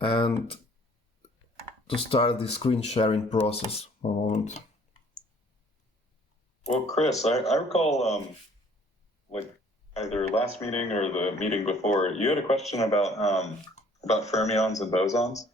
and to start the screen sharing process. One moment. Well, Chris, I recall like either last meeting or the meeting before, you had a question about fermions and bosons.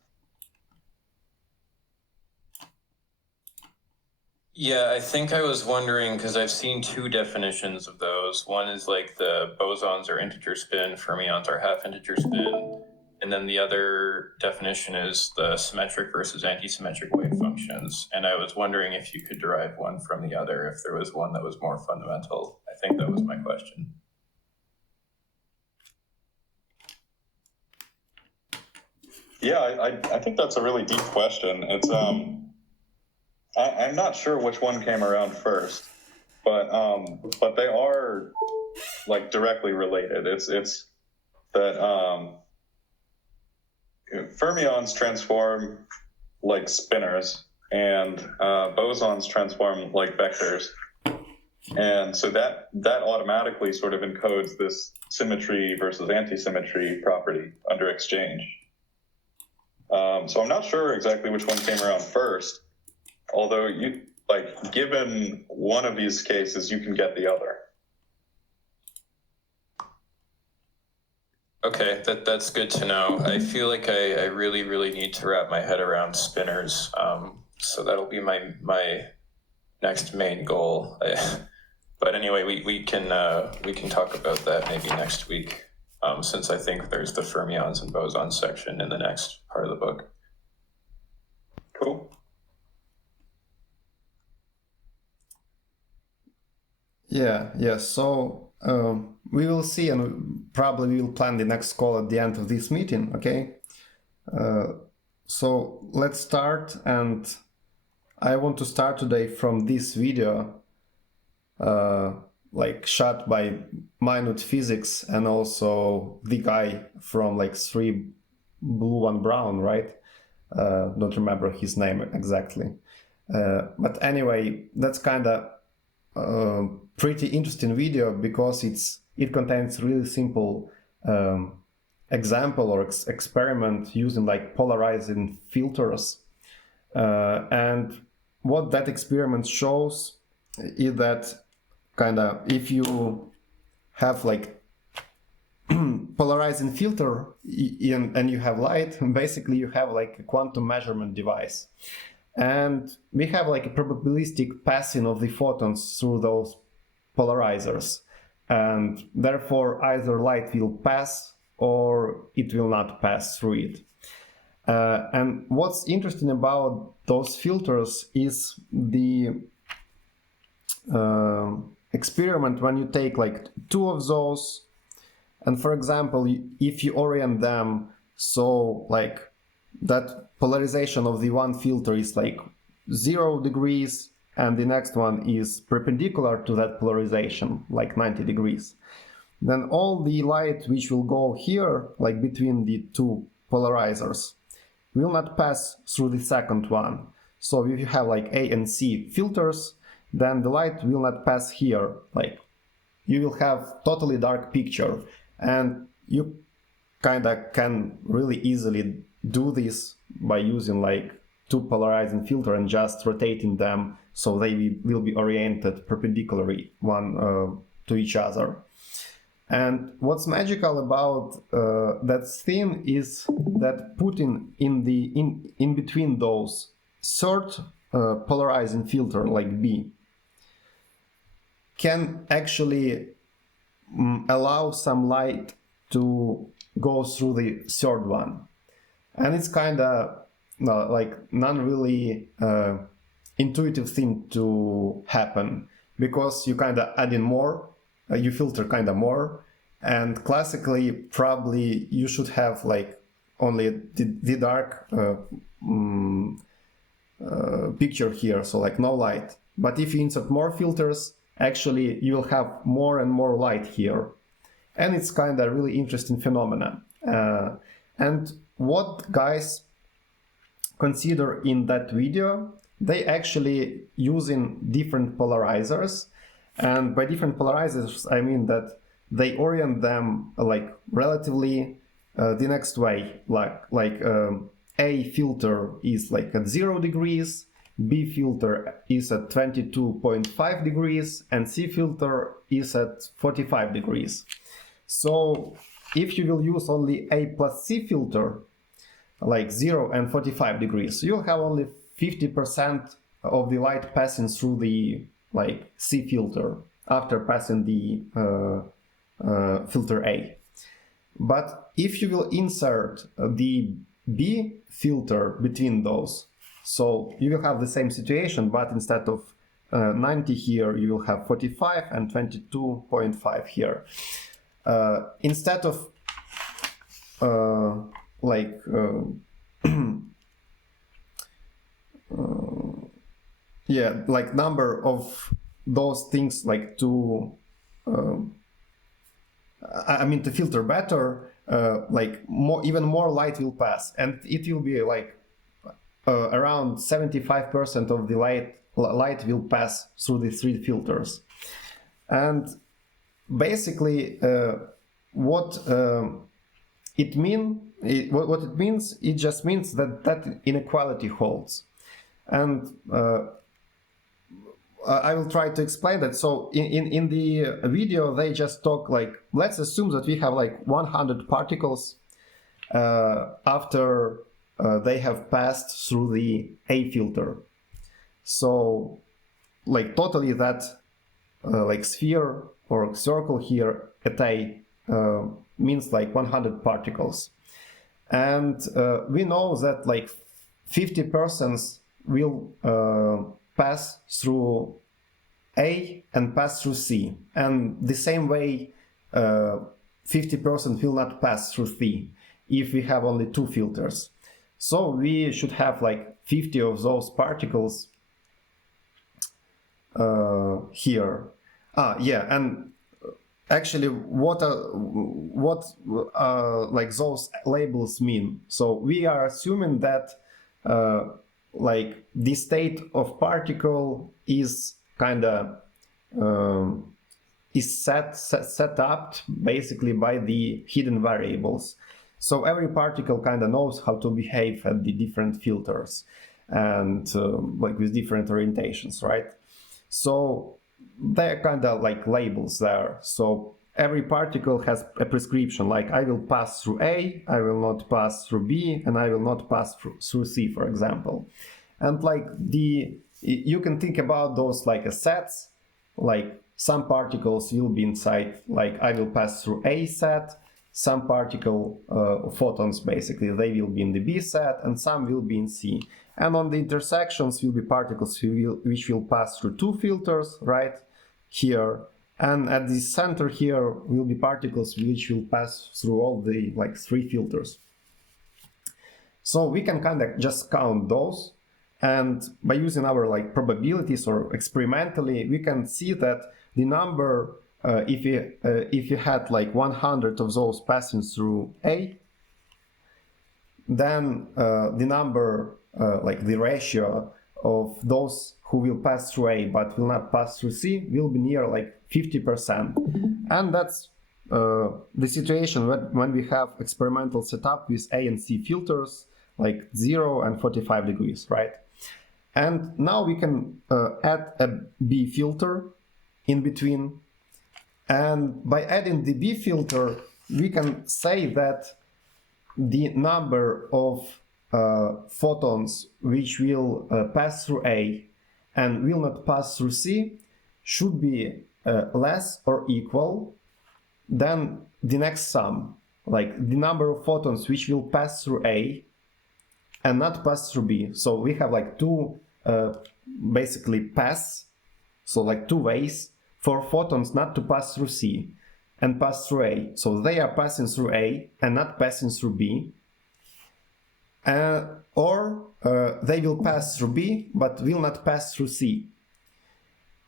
Yeah, I think I was wondering, because I've seen two definitions of those. One is like the bosons are integer spin, fermions are half integer spin. And then the other definition is the symmetric versus anti-symmetric wave functions. And I was wondering if you could derive one from the other, if there was one that was more fundamental. I think that was my question. Yeah, I think that's a really deep question. It's I'm not sure which one came around first, but they are like directly related. It's that fermions transform like spinors, and bosons transform like vectors, and so that automatically sort of encodes this symmetry versus anti-symmetry property under exchange. So I'm not sure exactly which one came around first, although you like given one of these cases, you can get the other. Okay, that's good to know. I feel like I really need to wrap my head around spinners. So that'll be my next main goal. But anyway, we can talk about that maybe next week, since I think there's the fermions and bosons section in the next part of the book. Cool. Yeah. So we will see, and probably we will plan the next call at the end of this meeting. Okay. So let's start, and I want to start today from this video, like shot by Minute Physics, and also the guy from like 3 Blue 1 Brown, right? Don't remember his name exactly. But anyway, that's kind of pretty interesting video because it contains really simple example or experiment using like polarizing filters, and what that experiment shows is that kind of if you have like polarizing filter and you have light, basically you have like a quantum measurement device, and we have like a probabilistic passing of the photons through those polarizers, and therefore either light will pass or it will not pass through it. And what's interesting about those filters is the experiment when you take like 2 of those, and for example, if you orient them so like that polarization of the one filter is like 0 degrees and the next one is perpendicular to that polarization, like 90 degrees, then all the light which will go here, like between the 2 polarizers, will not pass through the second one. So if you have like A and C filters, then the light will not pass here. Like you will have totally dark picture, and you kind of can really easily do this by using like 2 polarizing filter and just rotating them so they will be oriented perpendicularly one to each other. And what's magical about that thing is that putting in between those third polarizing filter like B can actually allow some light to go through the third one. And it's kind of like non-really intuitive thing to happen, because you kind of add in more, you filter kind of more, and classically probably you should have like only the dark picture here, so like no light. But if you insert more filters, actually you will have more and more light here, and it's kind of really interesting phenomena. And what guys consider in that video, they actually using different polarizers, and by different polarizers I mean that they orient them like relatively the next way, A filter is like at 0 degrees, B filter is at 22.5 degrees, and C filter is at 45 degrees. So if you will use only A plus C filter, like 0 and 45 degrees, you'll have only 50% of the light passing through the C filter after passing the filter A. But if you will insert the B filter between those, so you will have the same situation, but instead of 90 here, you will have 45 and 22.5 here. Instead of number of those things to filter better, even more light will pass, and it will be around 75% of the light will pass through the 3 filters. And basically what it means, it just means that inequality holds. And I will try to explain that. So in the video, they just talk let's assume that we have 100 particles after they have passed through the A filter. So totally that sphere or circle here at A means 100 particles. And we know that 50% will pass through A and pass through C. And the same way 50% will not pass through C if we have only 2 filters. So we should have 50 of those particles here. And actually what those labels mean. So we are assuming that the state of particle is is set up basically by the hidden variables. So every particle knows how to behave at the different filters and with different orientations, right? So they're labels there. So every particle has a prescription, I will pass through A, I will not pass through B, and I will not pass through C, for example. And you can think about those as sets, some particles will be inside, I will pass through A set, some particle photons basically, they will be in the B set, and some will be in C. And on the intersections will be particles which will pass through 2 filters, right, here. And at the center here will be particles which will pass through all the 3 filters. So we can just count those, and by using our probabilities or experimentally, we can see that the number, if you had 100 of those passing through A, then the number, the ratio of those who will pass through A but will not pass through C will be near 50%. And that's the situation when we have experimental setup with A and C filters 0 and 45 degrees, right? And now we can add a B filter in between. And by adding the B filter, we can say that the number of photons which will pass through A and will not pass through C should be less or equal than the next sum, the number of photons which will pass through A and not pass through B. So we have 2 basically paths, so 2 ways for photons not to pass through C and pass through A. So they are passing through A and not passing through B. Or they will pass through B but will not pass through C.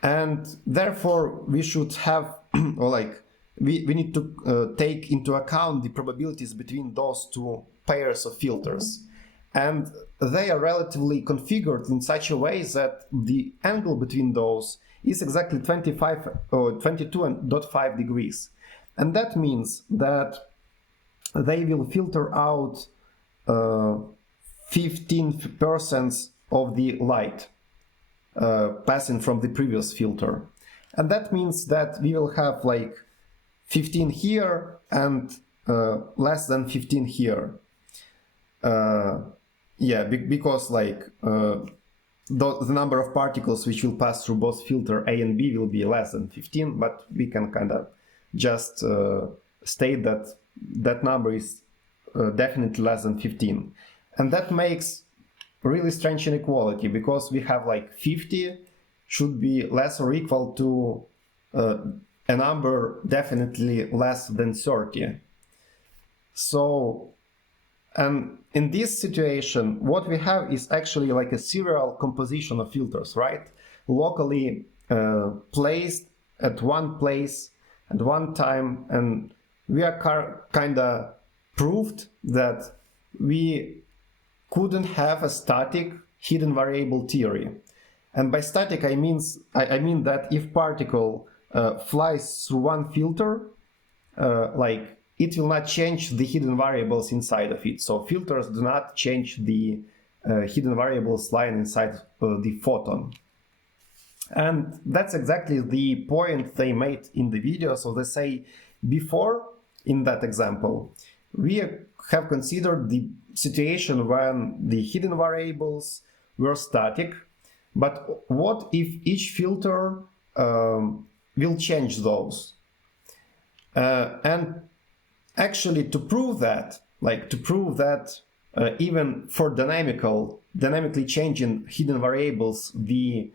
And therefore we should have, we need to take into account the probabilities between those 2 pairs of filters. And they are relatively configured in such a way that the angle between those is exactly 22.5 degrees. And that means that they will filter out 15% of the light passing from the previous filter. And that means that we will have like 15 here and less than 15 here. Yeah, because like the number of particles which will pass through both filter A and B will be less than 15, but we can kind of just state that that number is definitely less than 15. And that makes really strange inequality, because we have like 50 should be less or equal to a number definitely less than 30. So, and in this situation, what we have is actually like a serial composition of filters, right? Locally placed at one place at one time, and we are kind of proved that we couldn't have a static hidden variable theory. And by static, I mean that if particle flies through one filter, like it will not change the hidden variables inside of it. So filters do not change the hidden variables lying inside the photon. And that's exactly the point they made in the video. So they say before, in that example, we have considered the situation when the hidden variables were static, but what if each filter will change those? And actually, to prove that, even for dynamically changing hidden variables, that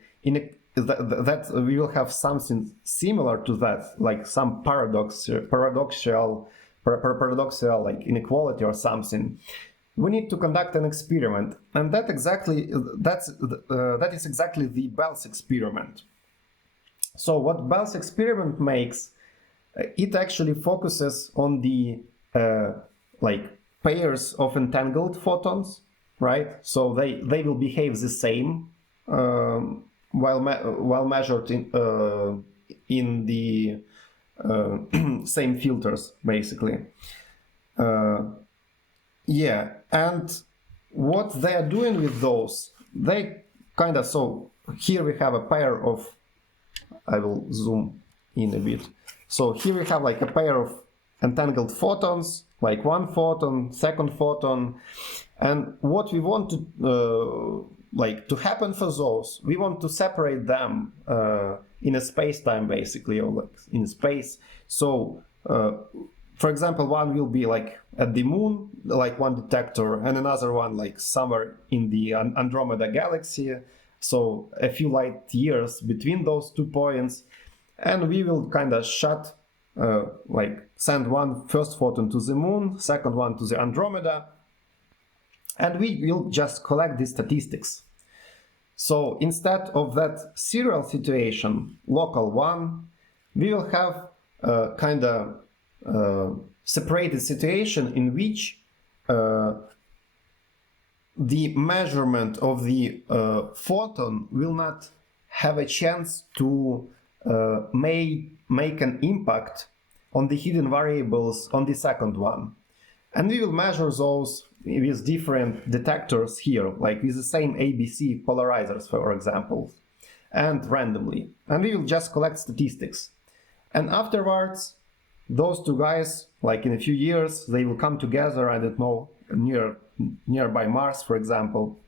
we will have something similar to that, like some paradoxical like inequality or something. We need to conduct an experiment, and that is exactly the Bell's experiment. So what Bell's experiment makes, it actually focuses on the like pairs of entangled photons, right? So they will behave the same while measured in the same filters, basically. Yeah, and what they are doing with those, they kind of, so here we have a pair of, I will zoom in a bit. So here we have like a pair of entangled photons, like one photon, second photon, and what we want to like to happen for those, we want to separate them in a space-time, basically, or like in space. So for example, one will be like at the moon, like one detector, and another one like somewhere in the Andromeda galaxy, so a few light years between those 2 points. And we will kind of like send one first photon to the moon, second one to the Andromeda, and we will just collect the statistics. So instead of that serial situation, local one, we will have kind of separated situation in which the measurement of the photon will not have a chance to make an impact on the hidden variables on the second one. And we will measure those with different detectors here, like with the same ABC polarizers, for example, and randomly. And we will just collect statistics. And afterwards, those two guys, like in a few years, they will come together, I don't know, nearby Mars, for example,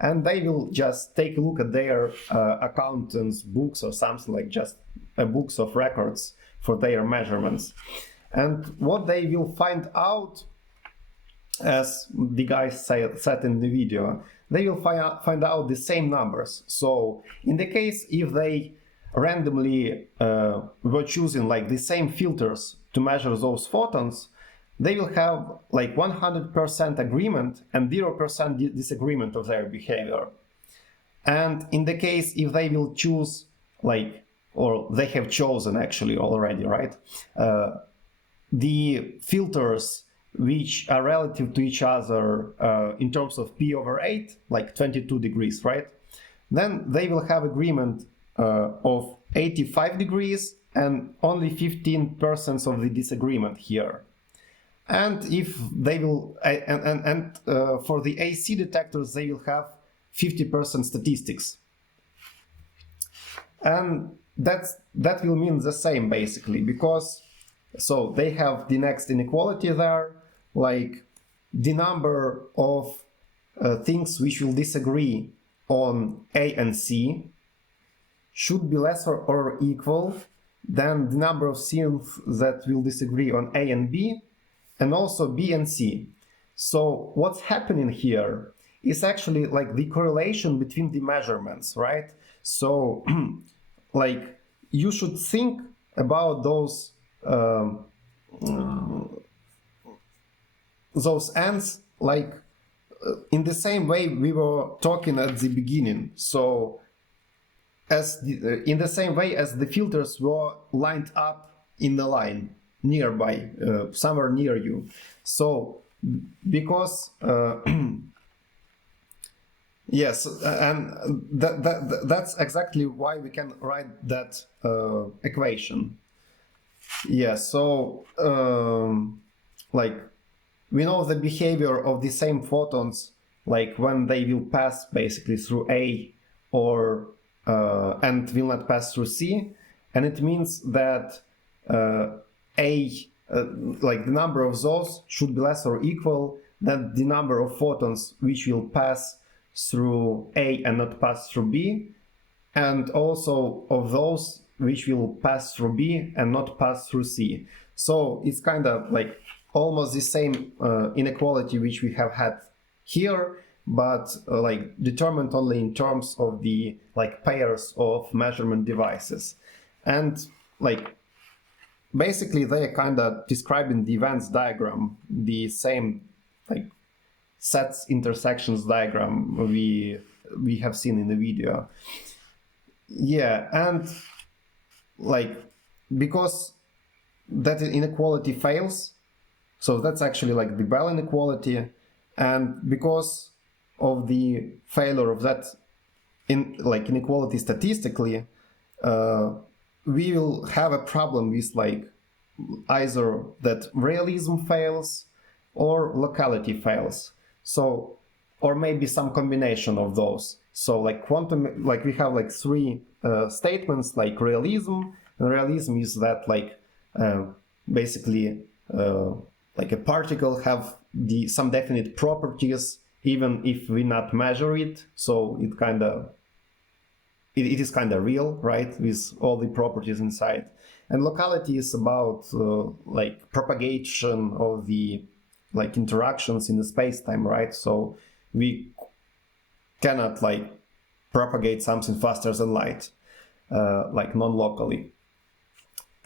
and they will just take a look at their accountants' books or something, like just books of records for their measurements. And what they will find out, as the guys said in the video, they will find out the same numbers. So in the case if they randomly were choosing like the same filters to measure those photons, they will have like 100% agreement and 0% disagreement of their behavior. And in the case if they will choose like, or they have chosen actually already, right, the filters which are relative to each other in terms of p/8, like 22 degrees, right, then they will have agreement of 85 degrees and only 15% of the disagreement here. and if they will, for the AC detectors, they will have 50% statistics. And that will mean the same basically, because so they have the next inequality there, like the number of things which will disagree on A and C should be lesser or equal than the number of things that will disagree on A and B, and also B and C. So what's happening here is actually like the correlation between the measurements, right? So like you should think about those ends like in the same way we were talking at the beginning. So in the same way as the filters were lined up in the line nearby, somewhere near you. So because yes, and that's exactly why we can write that equation. Yeah, so like we know the behavior of the same photons, like when they will pass basically through A or and will not pass through C, and it means that like the number of those should be less or equal than the number of photons which will pass through A and not pass through B, and also of those which will pass through B and not pass through C. So it's kind of like almost the same inequality which we have had here, but like determined only in terms of the like pairs of measurement devices. And like basically they are kind of describing the events diagram, the same like sets intersections diagram we have seen in the video. Yeah, and like because that inequality fails, so that's actually like the Bell inequality, and because of the failure of that inequality statistically, we will have a problem with like either that realism fails or locality fails. So, or maybe some combination of those. So like quantum, like we have like three statements like realism, and realism is that like basically like a particle have some definite properties even if we not measure it. So it kind of it is kind of real, right, with all the properties inside. And locality is about like propagation of the like interactions in the space-time, right? So we cannot like propagate something faster than light, like non-locally.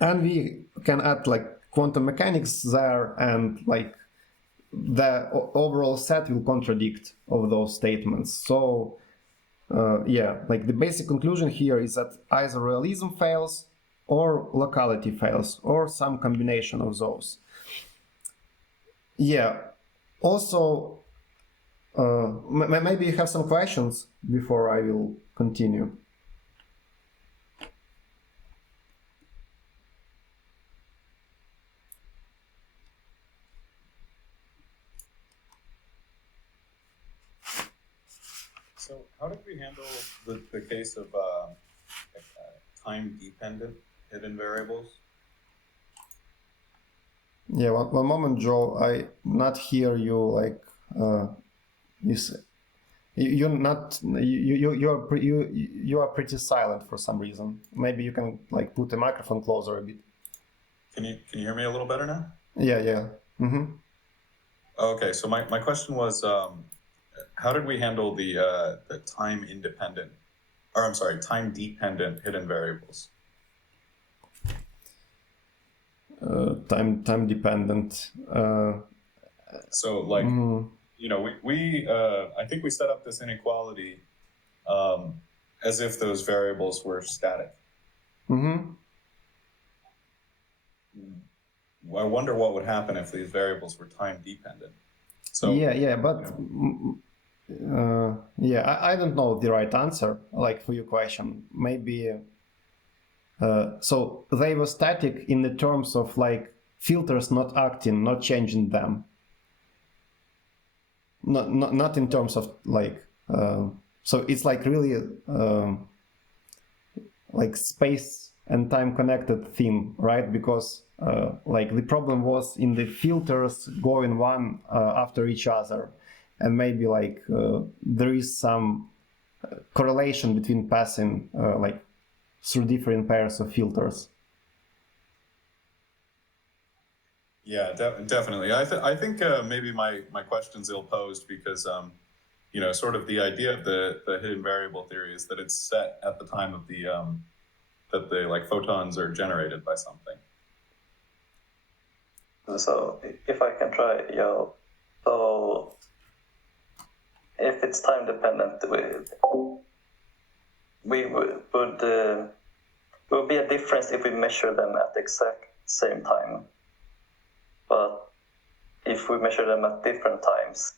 And we can add like quantum mechanics there, and like the overall set will contradict of those statements. So yeah, like the basic conclusion here is that either realism fails or locality fails, or some combination of those. Yeah, also maybe you have some questions before I will continue. So how did we handle the case of time-dependent hidden variables? Yeah, one moment, Joe. I not hear you. Like you say, you're not. You are pretty silent for some reason. Maybe you can like put the microphone closer a bit. Can you hear me a little better now? Yeah, yeah. Mm-hmm. Okay, so my question was, how did we handle the time-independent, or I'm sorry, time-dependent hidden variables? Time dependent. So like, you know, we I think we set up this inequality as if those variables were static. Mm-hmm. I wonder what would happen if these variables were time-dependent. So yeah, but yeah, I don't know the right answer, like for your question. Maybe so they were static in the terms of like filters not acting, not changing them. Not in terms of like, so it's like really like space and time connected theme, right? Because like the problem was in the filters going one after each other, and maybe like there is some correlation between passing like through different pairs of filters. Yeah, definitely. I think maybe my question's ill-posed because, you know, sort of the idea of the hidden variable theory is that it's set at the time of the, that the like photons are generated by something. So if I can try, so if it's time dependent, we would be a difference if we measure them at the exact same time. But if we measure them at different times,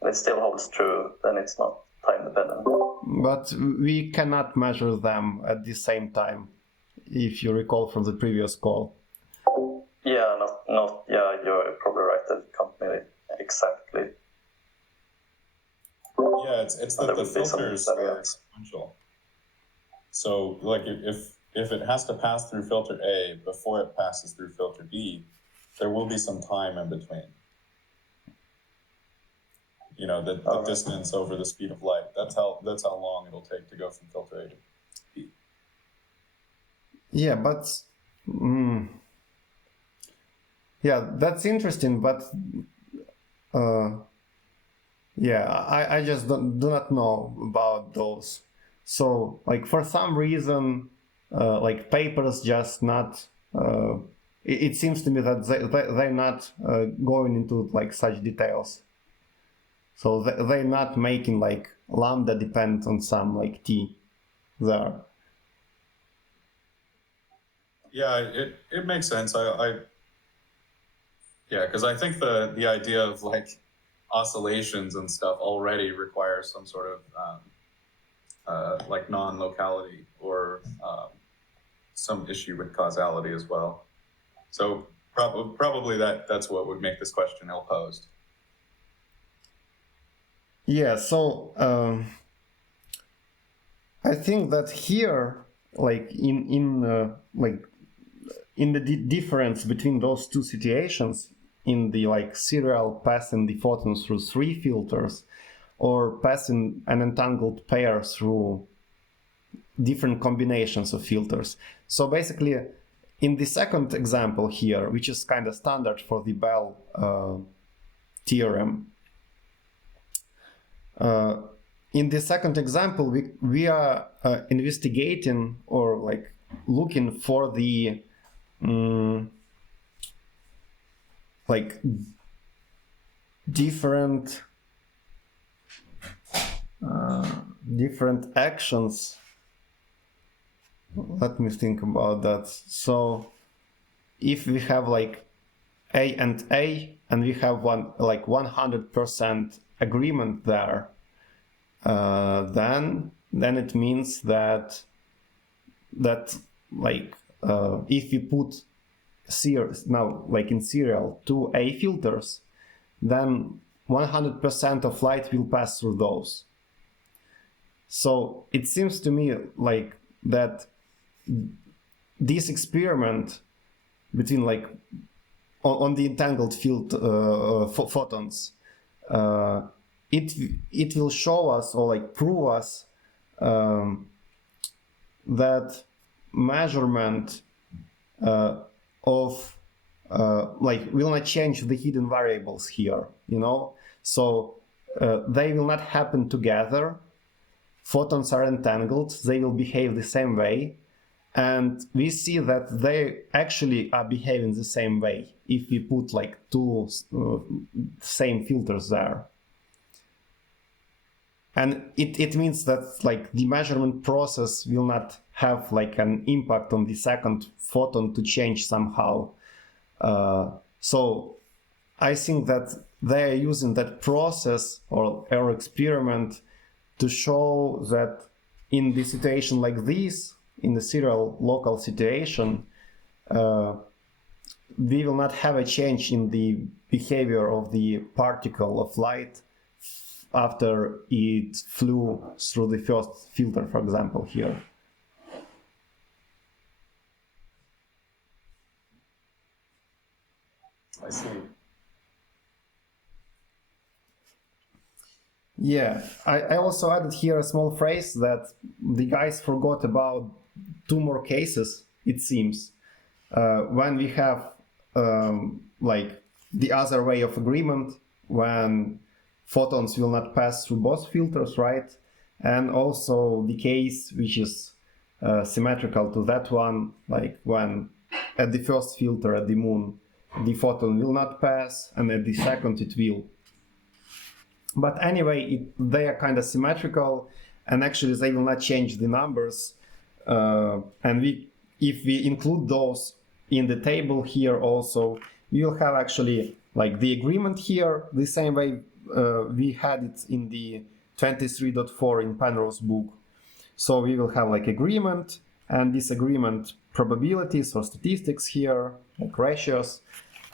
and it still holds true, then it's not time dependent. But we cannot measure them at the same time, if you recall from the previous call. Yeah, yeah, you're probably right, that it can't be exactly. Yeah, it's that the filters are sequential. So like if it has to pass through filter A before it passes through filter B, there will be some time in between. You know, the distance over the speed of light. That's how long it'll take to go from filter A to B. Yeah, but yeah, that's interesting. But yeah, I just do not know about those. So like for some reason, like papers just not. It seems to me that they're not going into like such details. So they're not making like lambda depend on some like t there. Yeah, it makes sense. Yeah, because I think the idea of like oscillations and stuff already requires some sort of like non-locality or some issue with causality as well. So probably that's what would make this question ill-posed. Yeah, so I think that here, like in the difference between those two situations, in the like serial passing the photons through 3 filters, or passing an entangled pair through different combinations of filters. So basically, in the second example here, which is kind of standard for the Bell theorem, in the second example, we are investigating or like looking for the like different actions. Let me think about that. So if we have like A, and we have one like 100% agreement there, then it means that like if we put now like in serial 2 A filters, then 100% of light will pass through those. So it seems to me like that this experiment between like on the entangled field photons, it will show us or like prove us that measurement of like will not change the hidden variables here, you know. So they will not happen together. Photons are entangled, they will behave the same way, and we see that they actually are behaving the same way if we put like 2 same filters there. And it means that like the measurement process will not have like an impact on the second photon to change somehow. So I think that they are using that process or experiment to show that in the situation like this, in the serial local situation, we will not have a change in the behavior of the particle of light after it flew through the first filter, for example, here. I see. Yeah, I also added here a small phrase that the guys forgot about 2 more cases, it seems. When we have like the other way of agreement, when photons will not pass through both filters, right? And also the case which is symmetrical to that one, like when at the first filter at the moon, the photon will not pass, and at the second it will. But anyway, they are kind of symmetrical, and actually they will not change the numbers. And if we include those in the table here also, we will have actually like the agreement here, the same way we had it in the 23.4 in Penrose book. So we will have like agreement and disagreement probabilities or statistics here, like ratios.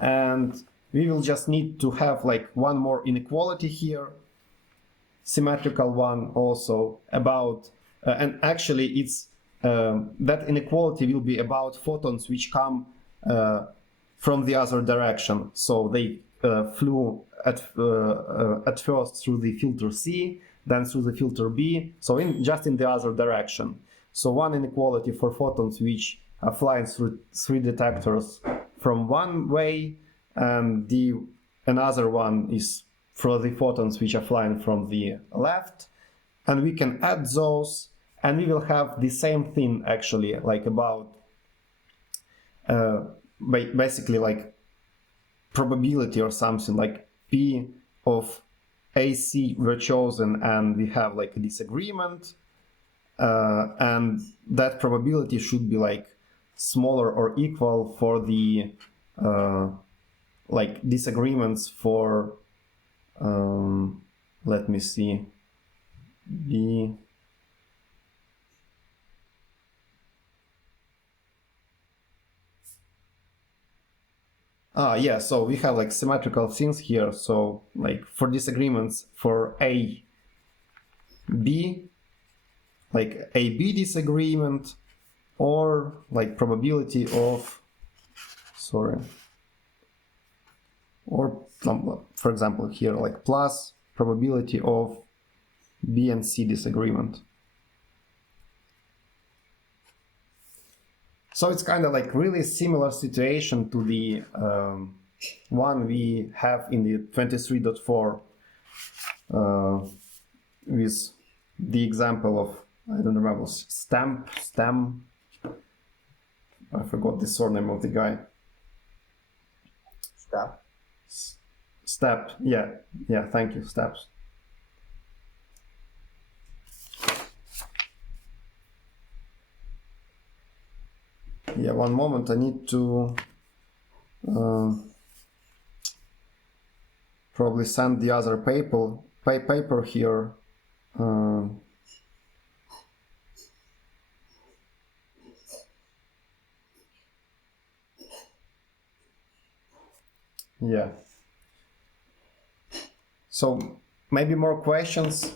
And we will just need to have like one more inequality here, symmetrical one also about, and actually it's that inequality will be about photons which come from the other direction. So they flew at first through the filter C, then through the filter B, so just in the other direction. So one inequality for photons which are flying through 3 detectors from one way, and another one is for the photons which are flying from the left. And we can add those, and we will have the same thing actually, like about basically like probability or something, like P of AC were chosen and we have like a disagreement, and that probability should be like smaller or equal for the like disagreements for let me see, B. Yeah, so we have like symmetrical things here. So like for disagreements for A, B, like AB disagreement, or like probability of, sorry, or for example here like plus probability of B and C disagreement. So it's kind of like really similar situation to the one we have in the 23.4 with the example of, I don't remember, stem, I forgot the surname of the guy. Step, yeah, thank you, steps. Yeah, one moment, I need to probably send the other paper here. Yeah. So maybe more questions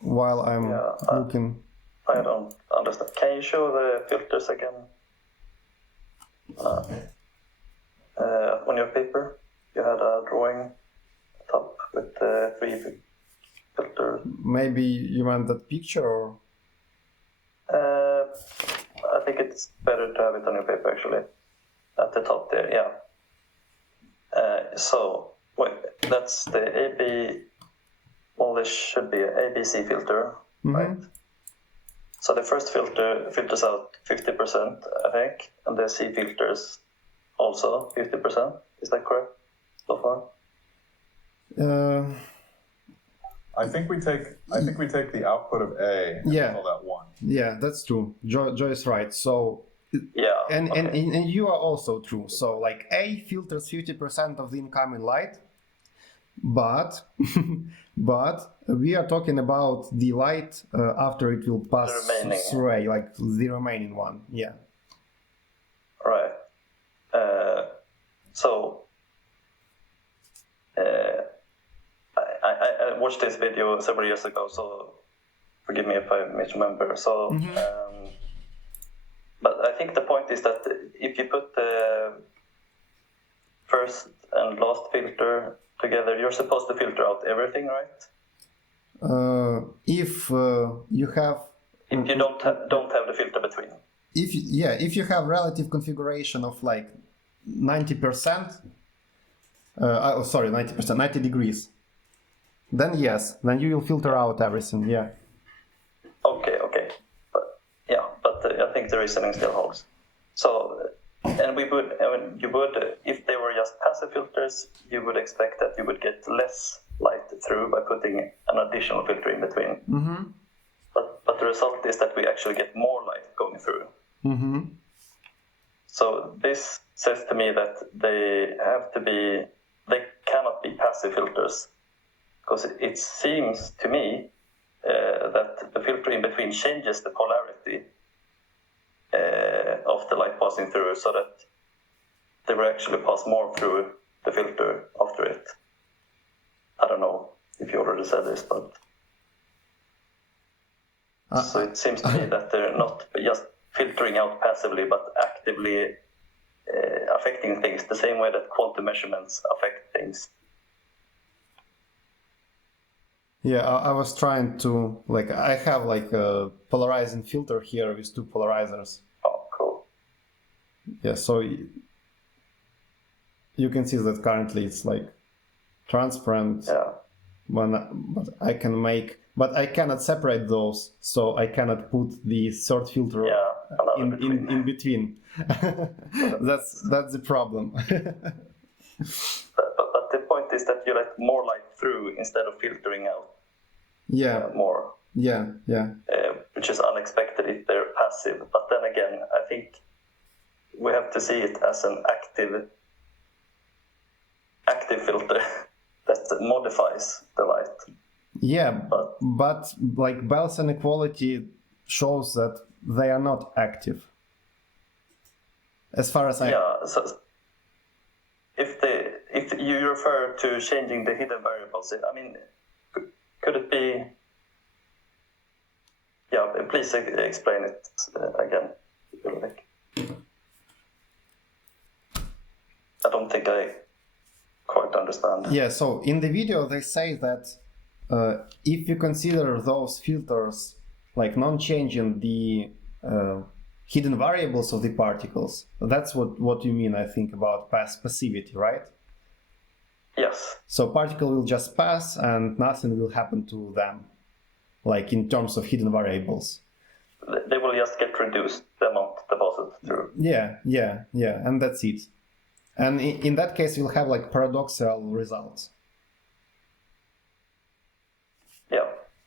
while I'm looking. I don't understand. Can you show the filters again? On your paper, you had a drawing top with the 3 filters. Maybe you want that picture, or? I think it's better to have it on your paper actually. At the top there, yeah. So, wait, that's the AB. Well, this should be an ABC filter, right? So the first filter filters out 50%, I think, and the C filters also 50%. Is that correct so far? I think we take the output of A and call that 1. Yeah, that's true. Joy is right. So yeah, and you are also true. So like A filters 50% of the incoming light, but we are talking about the light after it will pass through A, like the remaining one. Yeah. Right. I watched this video several years ago, so forgive me if I misremember. So, but I think the point is that if you put the first and last filter together, you're supposed to filter out everything, right? If you have... If you don't have the filter between. If you have relative configuration of like 90%, 90 degrees, then yes, then you will filter out everything, yeah. Okay. But I think the reasoning still holds. So, and you would, if they were just passive filters, you would expect that you would get less light through by putting an additional filter in between. Mm-hmm. But the result is that we actually get more light going through. Mm-hmm. So this says to me that they cannot be passive filters, because it seems to me that the filter in between changes the polarity of the light passing through, so that they will actually pass more through the filter after it. I don't know if you already said this, but so it seems to me that they're not just filtering out passively, but actively affecting things the same way that quantum measurements affect things. Yeah, I was trying to, I have a polarizing filter here with two polarizers. Oh, cool. Yeah, so you can see that currently it's transparent. Yeah. But I cannot separate those, so I cannot put the third filter in between. That's the problem. But the point is that you let more light through instead of filtering out more. Yeah. Which is unexpected if they're passive. But then again, I think we have to see it as an active filter that modifies the light. Yeah, but Bell's inequality shows that they are not active. As far as so if you refer to changing the hidden variables, I mean, could it be? Yeah, please explain it again, if you like. I don't think I quite understand. Yeah, so in the video they say that if you consider those filters non-changing the hidden variables of the particles, that's what you mean, I think, about passivity, right? Yes. So particle will just pass and nothing will happen to them, in terms of hidden variables. They will just get reduced, the amount deposited through. Yeah, and that's it. And in that case, you'll have paradoxical results.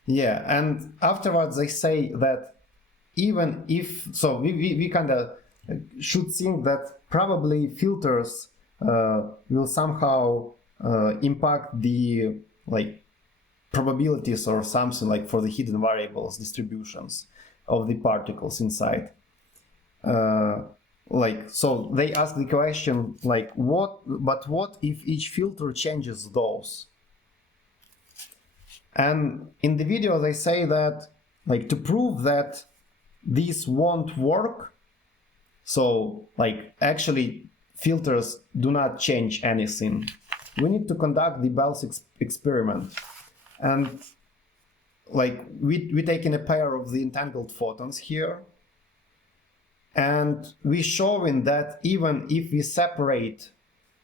Yeah, and afterwards they say that even if, so we kind of should think that probably filters will somehow impact the probabilities or something for the hidden variables distributions of the particles inside. So they ask the question what if each filter changes those? And in the video they say that to prove that this won't work, so actually filters do not change anything, we need to conduct the Bell's experiment. And we taking a pair of the entangled photons here, and we showing that even if we separate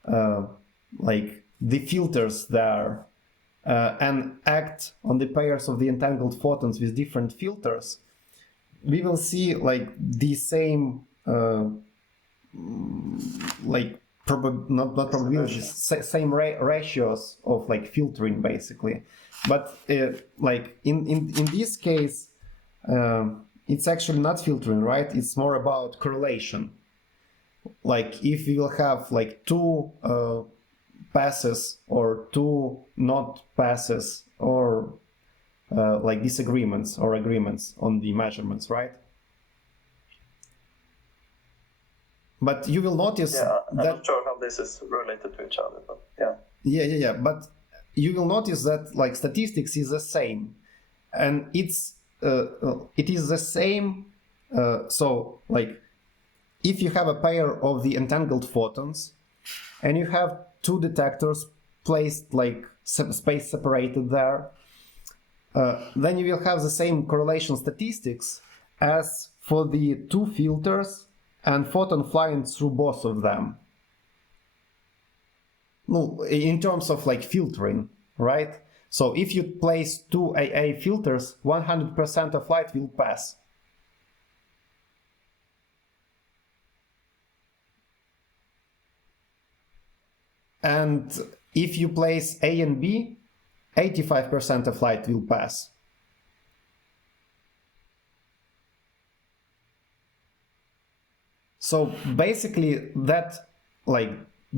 the filters there and act on the pairs of the entangled photons with different filters, we will see the same same ratios of filtering basically. But in this case it's actually not filtering, right? It's more about correlation. If we will have two passes or two not passes, or disagreements or agreements on the measurements, right? But you will notice I'm that not sure how this is related to each other, but yeah. yeah. But you will notice that like statistics is the same, and it is the same. So like if you have a pair of the entangled photons, and you have two detectors placed like space separated there, then you will have the same correlation statistics as for the two filters and photon flying through both of them. No, in terms of like filtering, right? So if you place two AA filters, 100% of light will pass. And if you place A and B, 85% of light will pass. So basically that like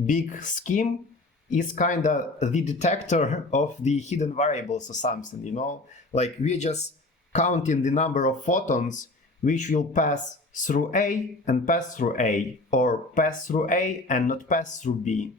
big scheme is kind of the detector of the hidden variables or something, you know? Like we're just counting the number of photons which will pass through A and pass through A, or pass through A and not pass through B.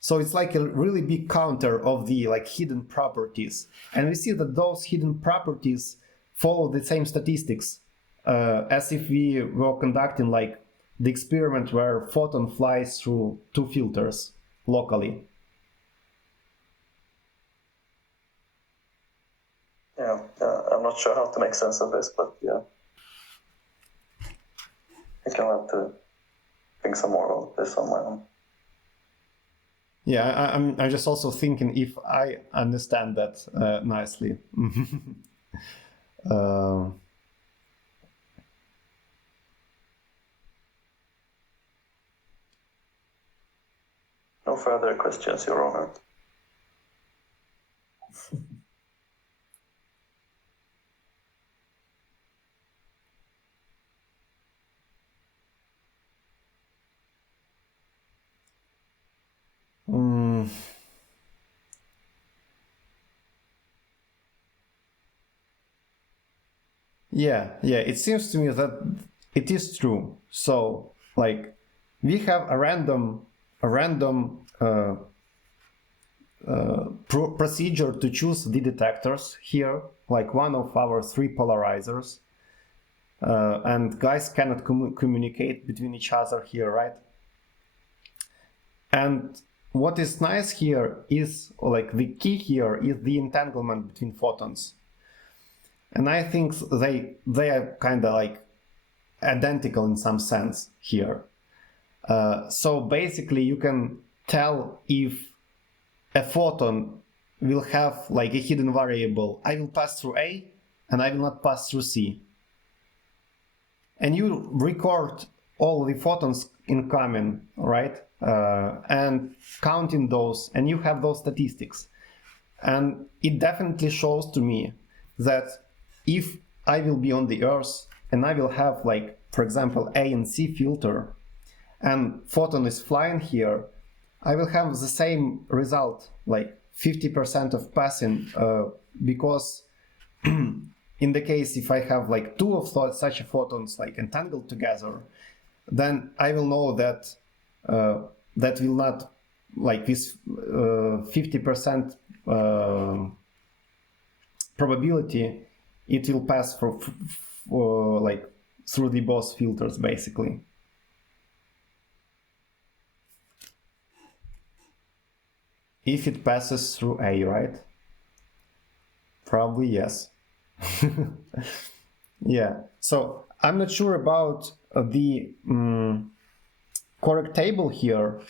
So it's like a really big counter of the like hidden properties. And we see that those hidden properties follow the same statistics as if we were conducting like the experiment where photon flies through two filters locally. Yeah, I'm not sure how to make sense of this, but yeah. I can have to think some more about this on my own. Yeah, I'm just also thinking if I understand that nicely. No further questions, Your Honor. Yeah, it seems to me that it is true. So, like, we have a random procedure to choose the detectors here, like one of our three polarizers, and guys cannot communicate between each other here, right? And what is nice here is, like, the key here is the entanglement between photons. And I think they are kind of like identical in some sense here. So basically you can tell if a photon will have like a hidden variable. I will pass through A and I will not pass through C. And you record all the photons incoming, right? And counting those, and you have those statistics. And it definitely shows to me that if I will be on the Earth and I will have, like, for example, A and C filter, and photon is flying here, I will have the same result, like 50% of passing, because in the case if I have like two of such photons like entangled together, then I will know that that will not, like this 50% probability, it will pass for like through the both filters basically. If it passes through A, right? Probably yes. Yeah, so I'm not sure about the correct table here.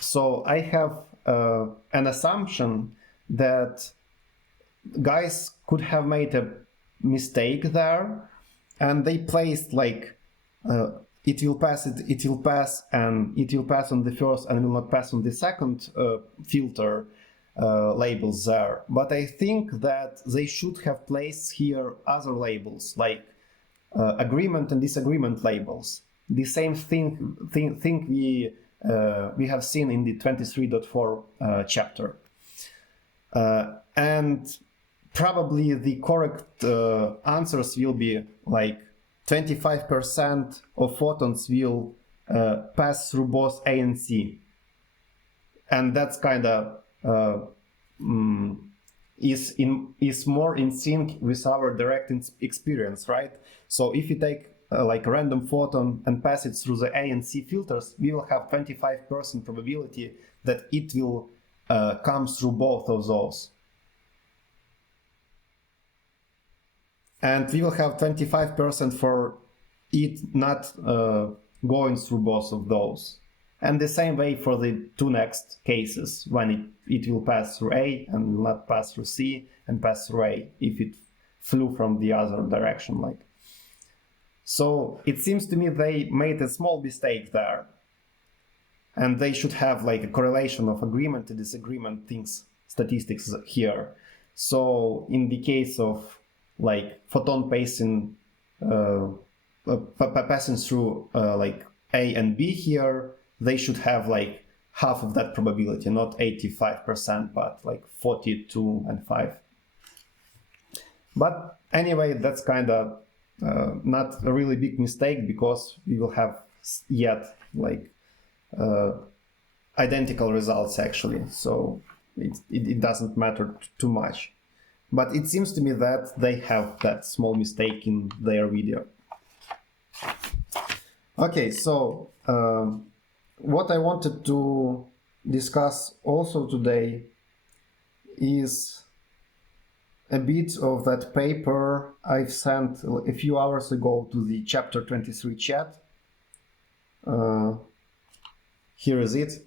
So I have an assumption that guys could have made a mistake there, and they placed like it will pass, and it will pass on the first and will not pass on the second filter labels there. But I think that they should have placed here other labels like agreement and disagreement labels. The same thing we have seen in the 23.4 chapter. And probably the correct answers will be like 25% of photons will pass through both A and C. And that's kind of is more in sync with our direct experience, right? So if you take like a random photon and pass it through the A and C filters, we will have 25% probability that it will come through both of those. And we will have 25% for it not going through both of those. And the same way for the two next cases, when it will pass through A and will not pass through C and pass through A if it flew from the other direction. So it seems to me they made a small mistake there. And they should have like a correlation of agreement to disagreement things, statistics here. So in the case of like photon passing, passing through like A and B here, they should have like half of that probability, not 85%, but like 42 and 5. But anyway, that's kind of not a really big mistake, because we will have yet like identical results actually. So it doesn't matter too much. But it seems to me that they have that small mistake in their video. Okay, so what I wanted to discuss also today is a bit of that paper I've sent a few hours ago to the chapter 23 chat. Here is it.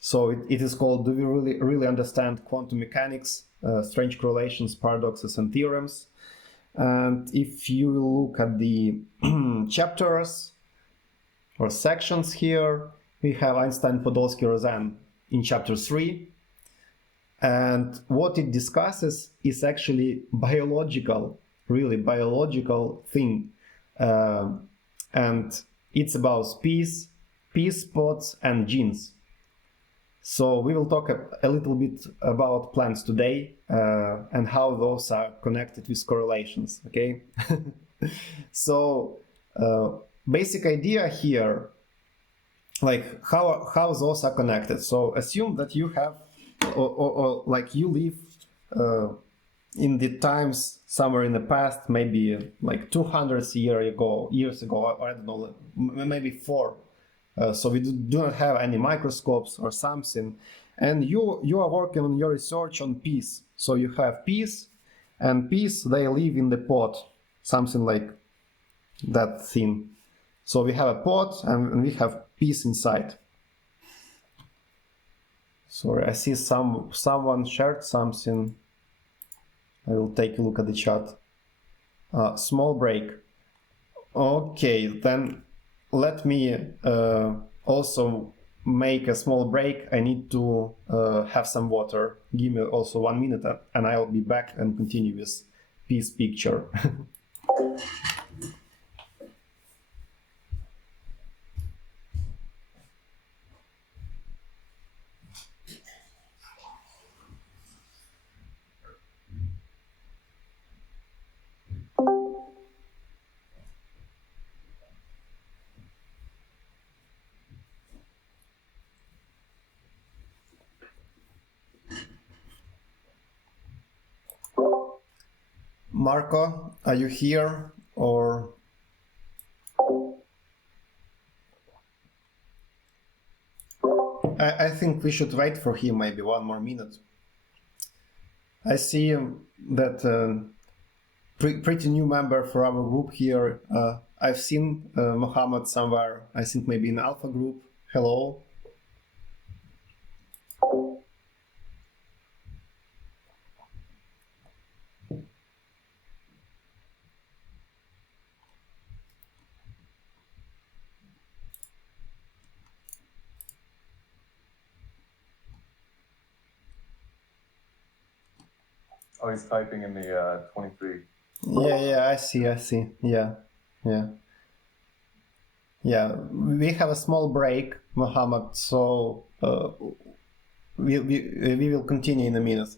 So it is called "Do We Really Understand Quantum Mechanics? Strange Correlations, Paradoxes and Theorems." And if you look at the chapters or sections here, we have Einstein, Podolsky, Rosen in chapter 3. And what it discusses is actually biological, really biological thing. And it's about species, spots, and genes. So we will talk a little bit about plants today and how those are connected with correlations, okay? So basic idea here, like how those are connected. So assume that you have, or like you live in the times somewhere in the past, maybe like 200 years ago, or I don't know, maybe 4. So we do not have any microscopes or something, and you are working on your research on peas. So you have peas, and peas, they live in the pot, something like that thing. So we have a pot and we have peas inside. Sorry, I see someone shared something. I will take a look at the chat. Small break. Okay, then let me also make a small break. I need to have some water. Give me also 1 minute and I'll be back and continue with peace picture. Marco, are you here or? I think we should wait for him maybe 1 more minute. I see that pretty new member for our group here. I've seen Mohammed somewhere, I think maybe in Alpha group. Hello. Oh, he's typing in the 23. Yeah, I see. Yeah. We have a small break, Mohammed, so we will continue in a minute.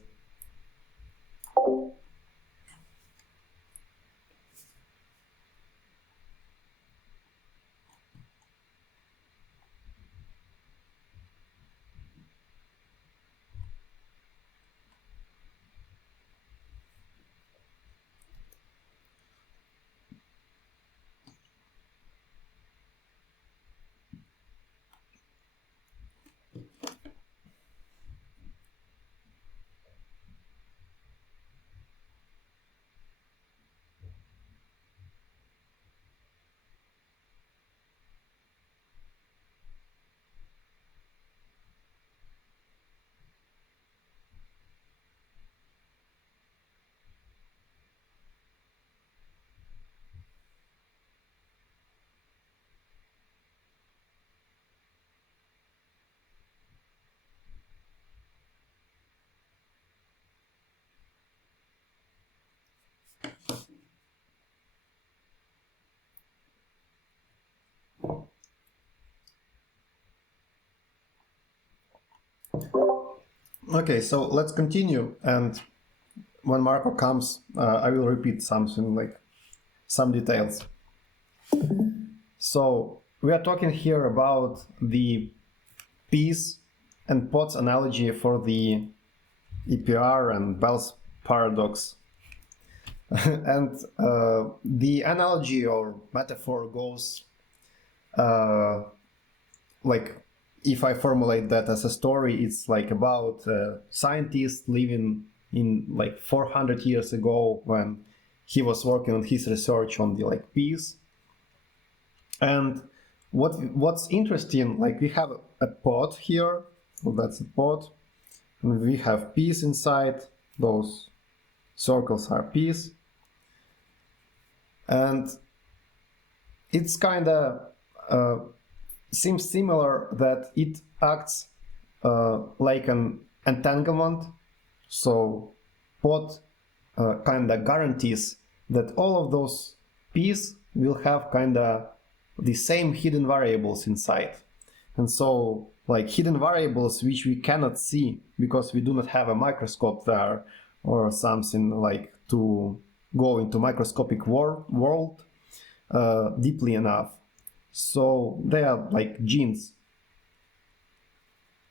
Okay, so let's continue, and when Marco comes, I will repeat something, like some details. So we are talking here about the peas and pods analogy for the EPR and Bell's paradox. And the analogy or metaphor goes like, if I formulate that as a story, it's like about scientists living in like 400 years ago when he was working on his research on the like peas. And what's interesting, like we have a pod here, so that's a pod, and we have peas inside. Those circles are peas, and it's kind of seems similar that it acts like an entanglement. So pod kind of guarantees that all of those peas will have kind of the same hidden variables inside. And so like hidden variables which we cannot see because we do not have a microscope there or something like to go into microscopic world deeply enough. So they are like genes.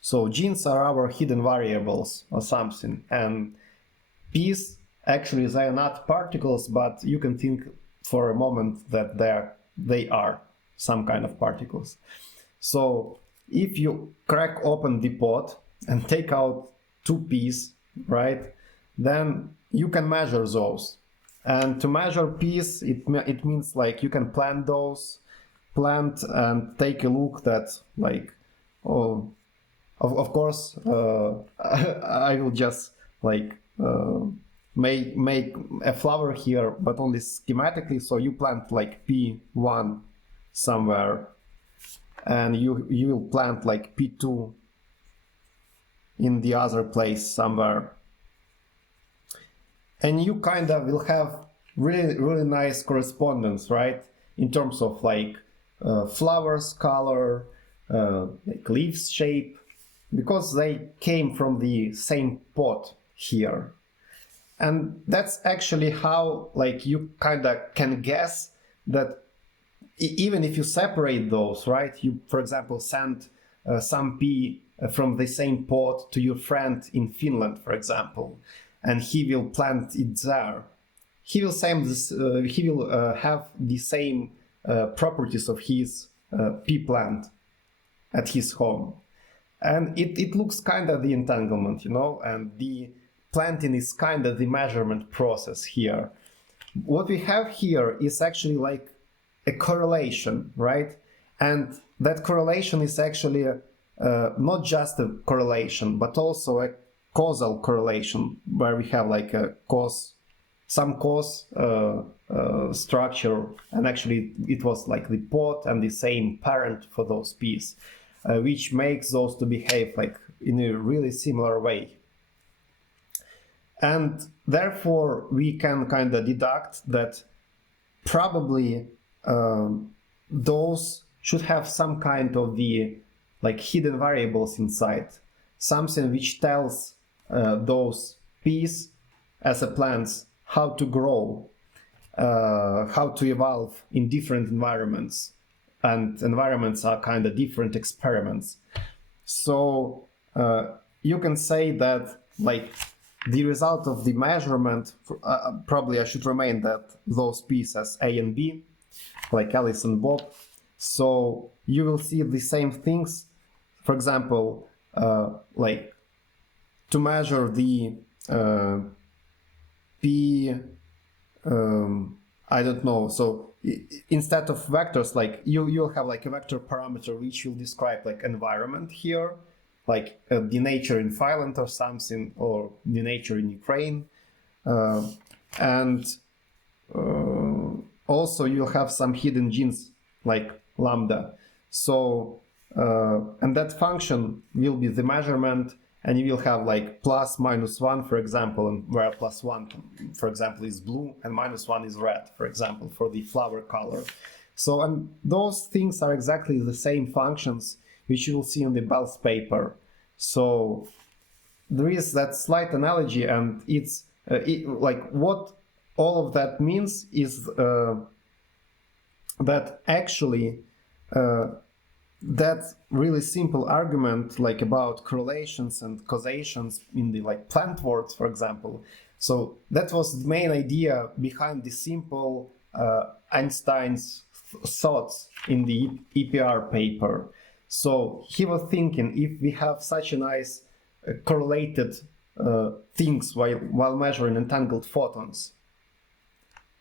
So genes are our hidden variables or something. And peas, actually, they are not particles, but you can think for a moment that they are some kind of particles. So if you crack open the pod and take out two peas, right, then you can measure those. And to measure peas, it means like you can plant and take a look that like, oh, of course, I will just like make a flower here, but only schematically. So you plant like P1 somewhere, and you will plant like P2 in the other place somewhere. And you kind of will have really nice correspondence, right? In terms of like flowers color, like leaves shape, because they came from the same pot here. And that's actually how like you kind of can guess that even if you separate those, right? You, for example, send some pea from the same pot to your friend in Finland, for example, and he will plant it there. He will have the same properties of his pea plant at his home. And it looks kind of the entanglement, you know, and the planting is kind of the measurement process here. What we have here is actually like a correlation, right? And that correlation is actually not just a correlation, but also a causal correlation, where we have like a some cause structure, and actually it was like the pot and the same parent for those peas, which makes those to behave like in a really similar way. And therefore we can kind of deduct that probably those should have some kind of the like hidden variables inside, something which tells those peas as a plants how to grow, how to evolve in different environments, and environments are kind of different experiments. So you can say that like the result of the measurement, probably I should remain that those peas as A and B, like Alice and Bob. So you will see the same things. For example, like to measure the P, I don't know. So instead of vectors, like you'll have like a vector parameter which will describe like environment here, like the nature in Finland or something, or the nature in Ukraine. And also you'll have some hidden genes like lambda. So, and that function will be the measurement, and you will have like plus minus 1, for example, and where plus 1, for example, is blue and minus 1 is red, for example, for the flower color. So, and those things are exactly the same functions which you will see in the Bell's paper. So there is that slight analogy, and it's like what all of that means is that actually that really simple argument like about correlations and causations in the like plant words, for example. So that was the main idea behind the simple Einstein's thoughts in the EPR paper. So he was thinking, if we have such a nice correlated things while measuring entangled photons,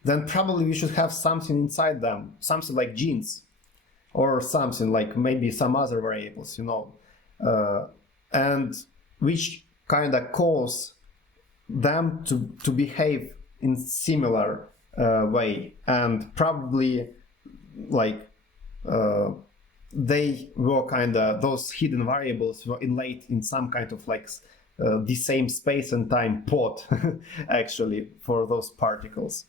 then probably we should have something inside them, something like genes, or something like maybe some other variables, you know, and which kind of cause them to behave in similar way, and probably like they were kind of, those hidden variables were inlaid in some kind of like the same space and time pot actually for those particles.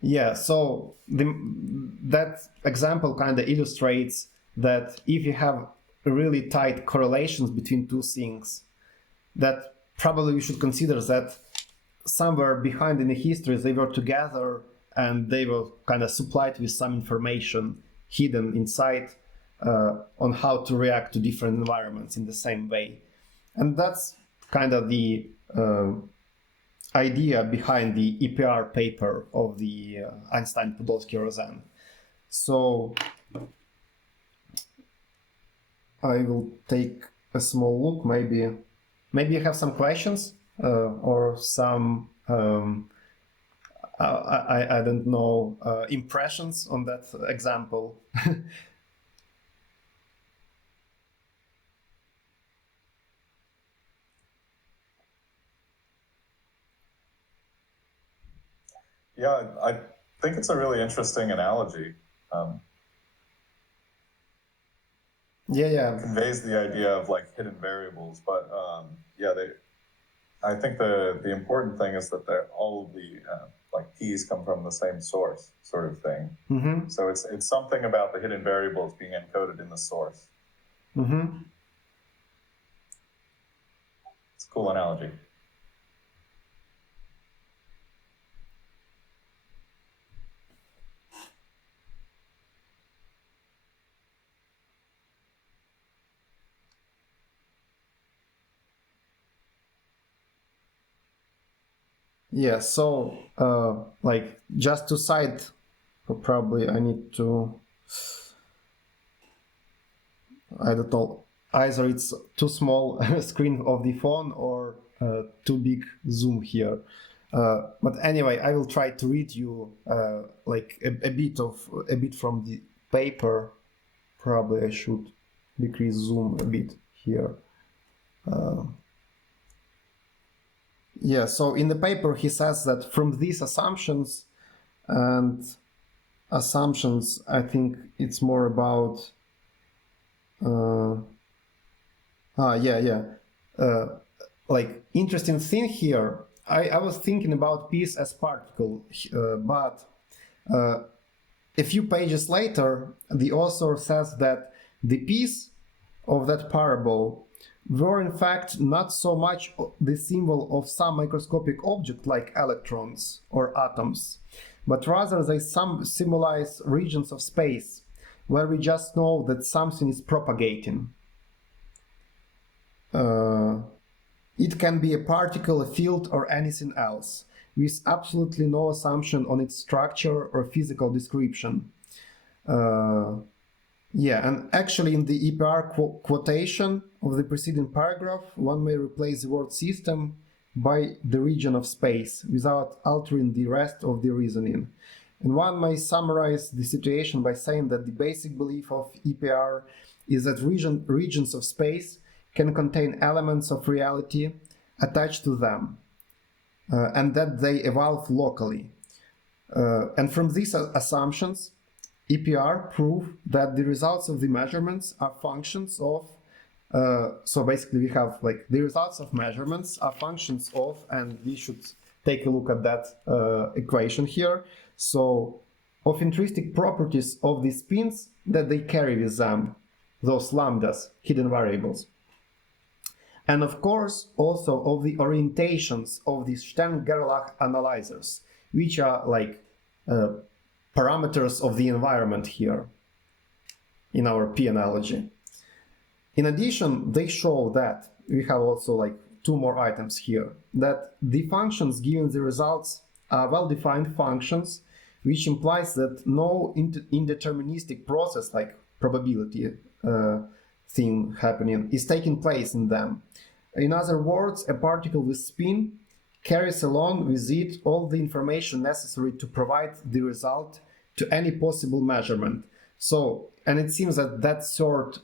Yeah, so that example kind of illustrates that if you have really tight correlations between two things, that probably we should consider that somewhere behind in the history they were together and they were kind of supplied with some information hidden inside on how to react to different environments in the same way. And that's kind of the idea behind the EPR paper of the Einstein-Podolsky-Rosen. So I will take a small look. Maybe you have some questions or some I don't know impressions on that example. Yeah, I think it's a really interesting analogy. Yeah. Conveys the idea of like hidden variables, but I think the important thing is that all of the like keys come from the same source, sort of thing. Mm-hmm. So it's something about the hidden variables being encoded in the source. Mm-hmm. It's a cool analogy. Yeah, so like just to cite, probably I need to, I don't know, either it's too small screen of the phone or too big zoom here. But anyway, I will try to read you like a bit from the paper. Probably I should decrease zoom a bit here. Yeah, so in the paper he says that from these assumptions, and assumptions, I think it's more about like interesting thing here. I was thinking about piece as particle, but a few pages later the author says that the piece of that parable were in fact not so much the symbol of some microscopic object like electrons or atoms, but rather they symbolize regions of space where we just know that something is propagating. It can be a particle, a field, or anything else, with absolutely no assumption on its structure or physical description. Yeah, and actually in the EPR quotation of the preceding paragraph, one may replace the word system by the region of space without altering the rest of the reasoning. And one may summarize the situation by saying that the basic belief of EPR is that regions of space can contain elements of reality attached to them, and that they evolve locally. And from these assumptions, EPR prove that the results of the measurements are functions of, so basically we have like the results of measurements are functions of, and we should take a look at that equation here. So of intrinsic properties of the spins that they carry with them. those lambdas, hidden variables. And of course, also of the orientations of these Stern-Gerlach analyzers, which are like parameters of the environment here in our P analogy. In addition, they show that, we have also like two more items here, that the functions given the results are well-defined functions, which implies that no indeterministic process like probability thing happening is taking place in them. In other words, a particle with spin carries along with it all the information necessary to provide the result to any possible measurement. So, and it seems that that third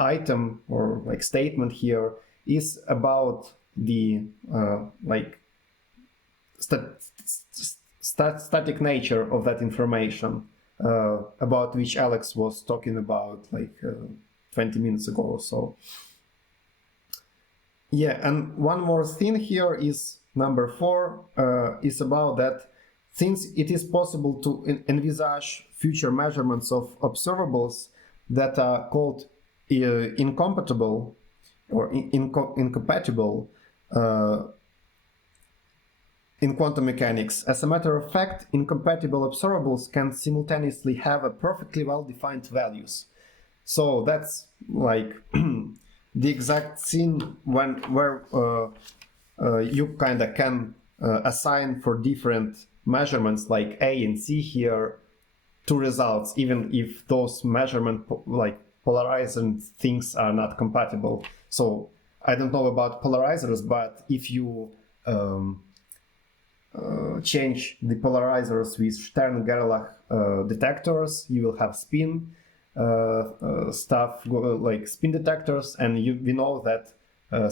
item or like statement here is about the like static nature of that information, about which Alex was talking about like 20 minutes ago or so. Yeah, and one more thing here is number 4, is about that since it is possible to envisage future measurements of observables that are called incompatible or incompatible in quantum mechanics. As a matter of fact, incompatible observables can simultaneously have a perfectly well-defined values. So that's like the exact scene where you kind of can assign for different measurements like A and C here two results, even if those measurement like polarizing things are not compatible. So I don't know about polarizers, but if you change the polarizers with Stern-Gerlach detectors, you will have spin stuff like spin detectors, and we know that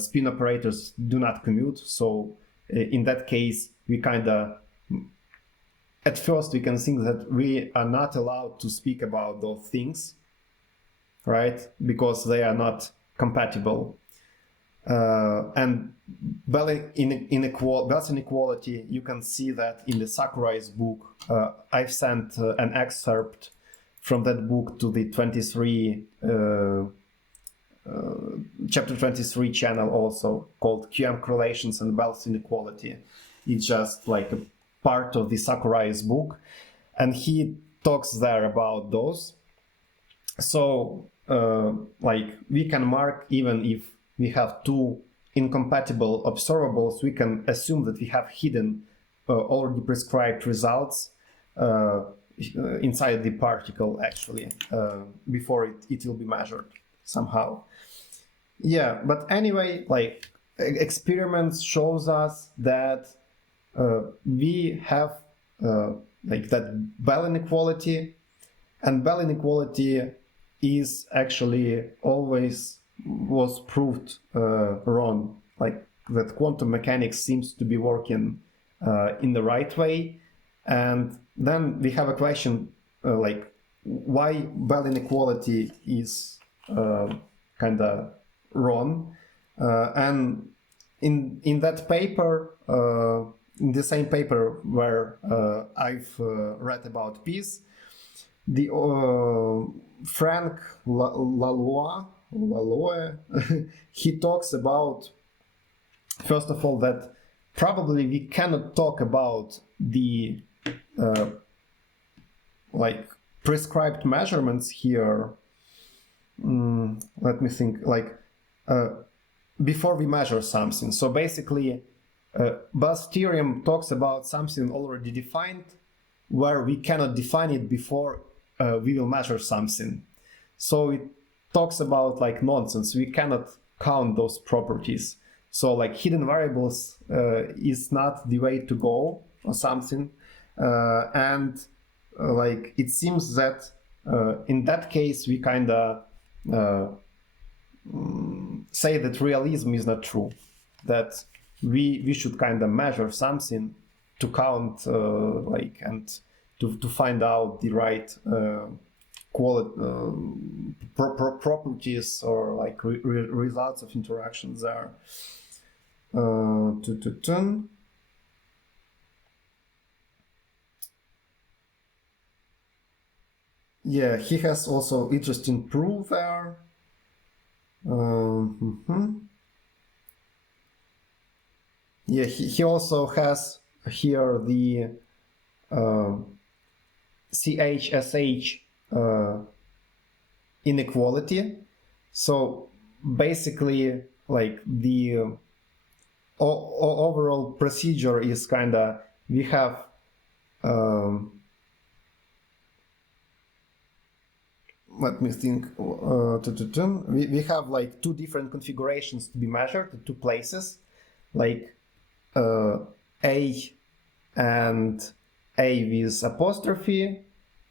spin operators do not commute. So in that case, we kind of, at first we can think that we are not allowed to speak about those things, right? Because they are not compatible. And Bell's inequality, you can see that in the Sakurai's book. I've sent an excerpt from that book to the chapter 23 channel also, called QM Correlations and Bell's Inequality. It's just like a part of the Sakurai's book, and he talks there about those. So like we can mark, even if we have two incompatible observables, we can assume that we have hidden already prescribed results inside the particle actually, before it will be measured somehow. Yeah, but anyway, like experiments shows us that we have like that Bell inequality, and Bell inequality is actually always was proved wrong, like that quantum mechanics seems to be working in the right way. And then we have a question like why Bell inequality is kind of wrong. And in that paper, in the same paper where I've read about peace, the Frank Lalois, he talks about, first of all, that probably we cannot talk about the like prescribed measurements here. Let me think, like before we measure something. So basically, Bell's theorem talks about something already defined, where we cannot define it before we will measure something. So it talks about like nonsense. We cannot count those properties. So like hidden variables is not the way to go or something. And like it seems that in that case we kind of say that realism is not true, that we should kind of measure something to count like and to find out the right properties or like results of interactions there. Yeah, he has also interesting proof there. Yeah, he also has here the CHSH inequality. So basically, like the overall procedure is kind of, we have let me think. We have like two different configurations to be measured at two places, like A and A with apostrophe.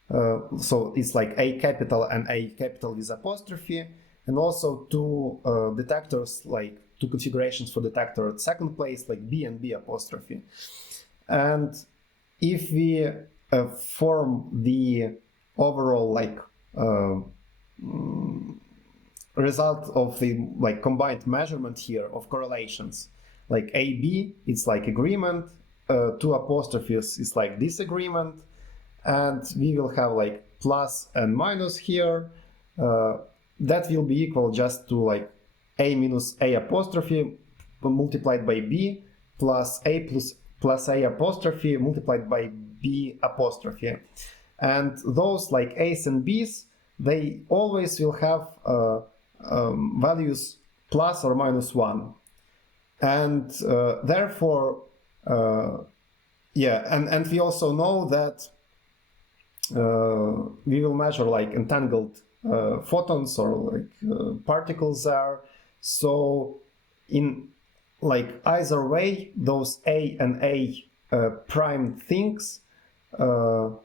So it's like A capital and A capital with apostrophe, and also two detectors, like two configurations for detector at second place, like B and B apostrophe. And if we form the overall like result of the like combined measurement here of correlations, like AB, it's like agreement, two apostrophes is like disagreement, and we will have like plus and minus here. That will be equal just to like A minus A apostrophe multiplied by B plus A plus A apostrophe multiplied by B apostrophe. And those like A's and B's, they always will have values plus or minus 1. And therefore, yeah, and we also know that we will measure like entangled photons or like particles there. So in like either way, those A and A prime things,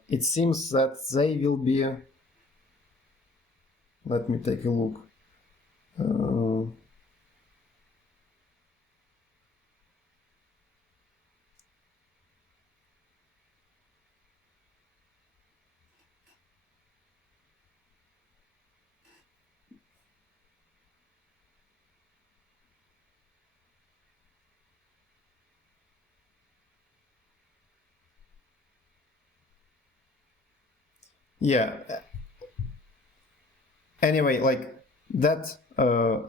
it seems that they will be, let me take a look. Yeah. Anyway, like that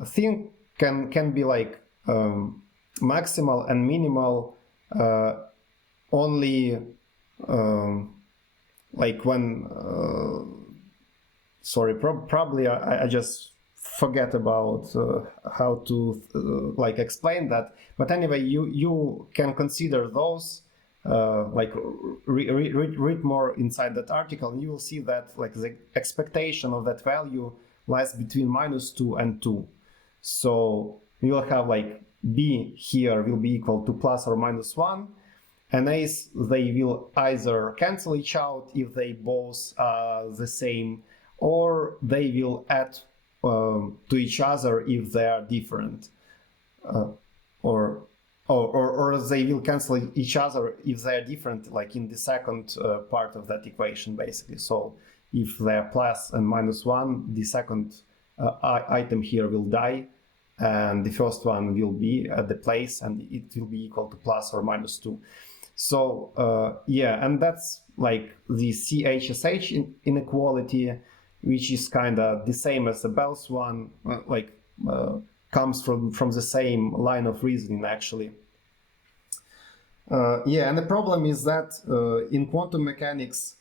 thing can be like maximal and minimal only like when sorry, probably I just forget about how to like explain that. But anyway, you can consider those like read more inside that article, and you will see that like the expectation of that value lies between -2 and 2. So we will have like B here will be equal to plus or minus 1, and A's, they will either cancel each out if they both are the same, or they will add to each other if they are different, or they will cancel each other if they are different, like in the second part of that equation, basically. So if they are plus and minus 1, the second item here will die, and the first one will be at the place, and it will be equal to plus or minus 2. So yeah, and that's like the CHSH inequality, which is kind of the same as the Bell's one, comes from the same line of reasoning, actually. Yeah, and the problem is that in quantum mechanics,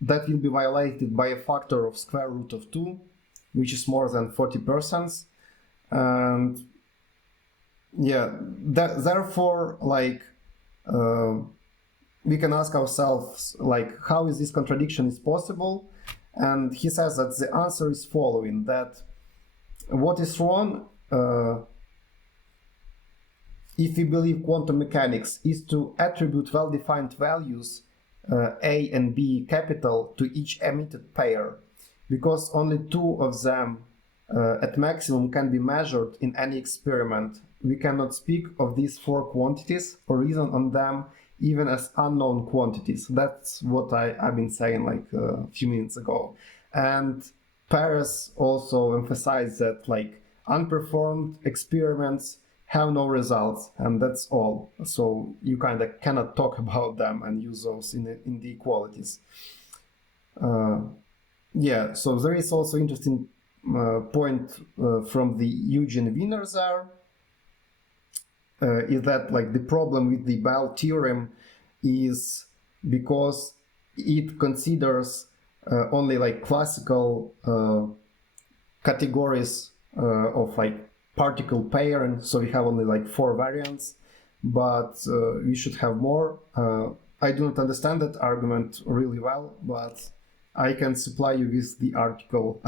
that will be violated by a factor of square root of 2, which is more than 40%. And yeah, therefore, like, we can ask ourselves, like, how is this contradiction is possible? And he says that the answer is following, that what is wrong, if we believe quantum mechanics, is to attribute well-defined values A and B capital to each emitted pair, because only two of them at maximum can be measured in any experiment. We cannot speak of these four quantities or reason on them even as unknown quantities. That's what I've been saying like a few minutes ago. And Paris also emphasized that like unperformed experiments have no results, and that's all. So you kind of cannot talk about them and use those in the equalities. Yeah, so there is also interesting point from the Eugene Wiener there, is that like the problem with the Bell theorem is because it considers only like classical categories of like particle pair, and so we have only like 4 variants, but we should have more. I do not understand that argument really well, but I can supply you with the article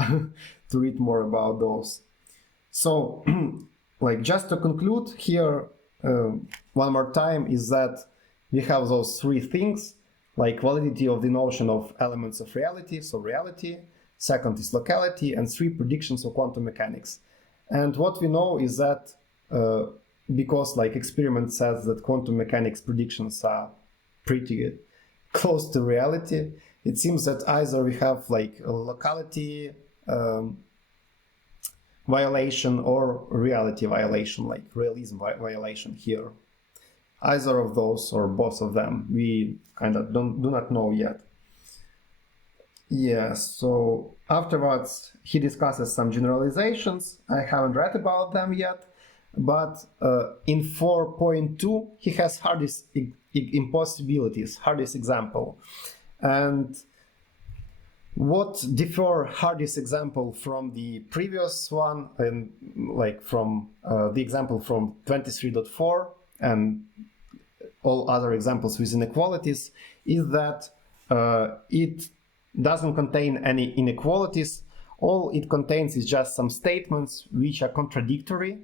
to read more about those. So, like, just to conclude here, one more time, is that we have those 3 things, like validity of the notion of elements of reality, so reality, second is locality, and 3 predictions of quantum mechanics. And what we know is that because like experiment says that quantum mechanics predictions are pretty close to reality, it seems that either we have like a locality violation or reality violation, like realism violation here. Either of those or both of them, we kind of do not know yet. Yeah, so afterwards he discusses some generalizations. I haven't read about them yet, but in 4.2 he has hardest impossibilities, hardest example. And what differ hardest example from the previous one, and like from the example from 23.4 and all other examples with inequalities, is that it doesn't contain any inequalities. All it contains is just some statements which are contradictory,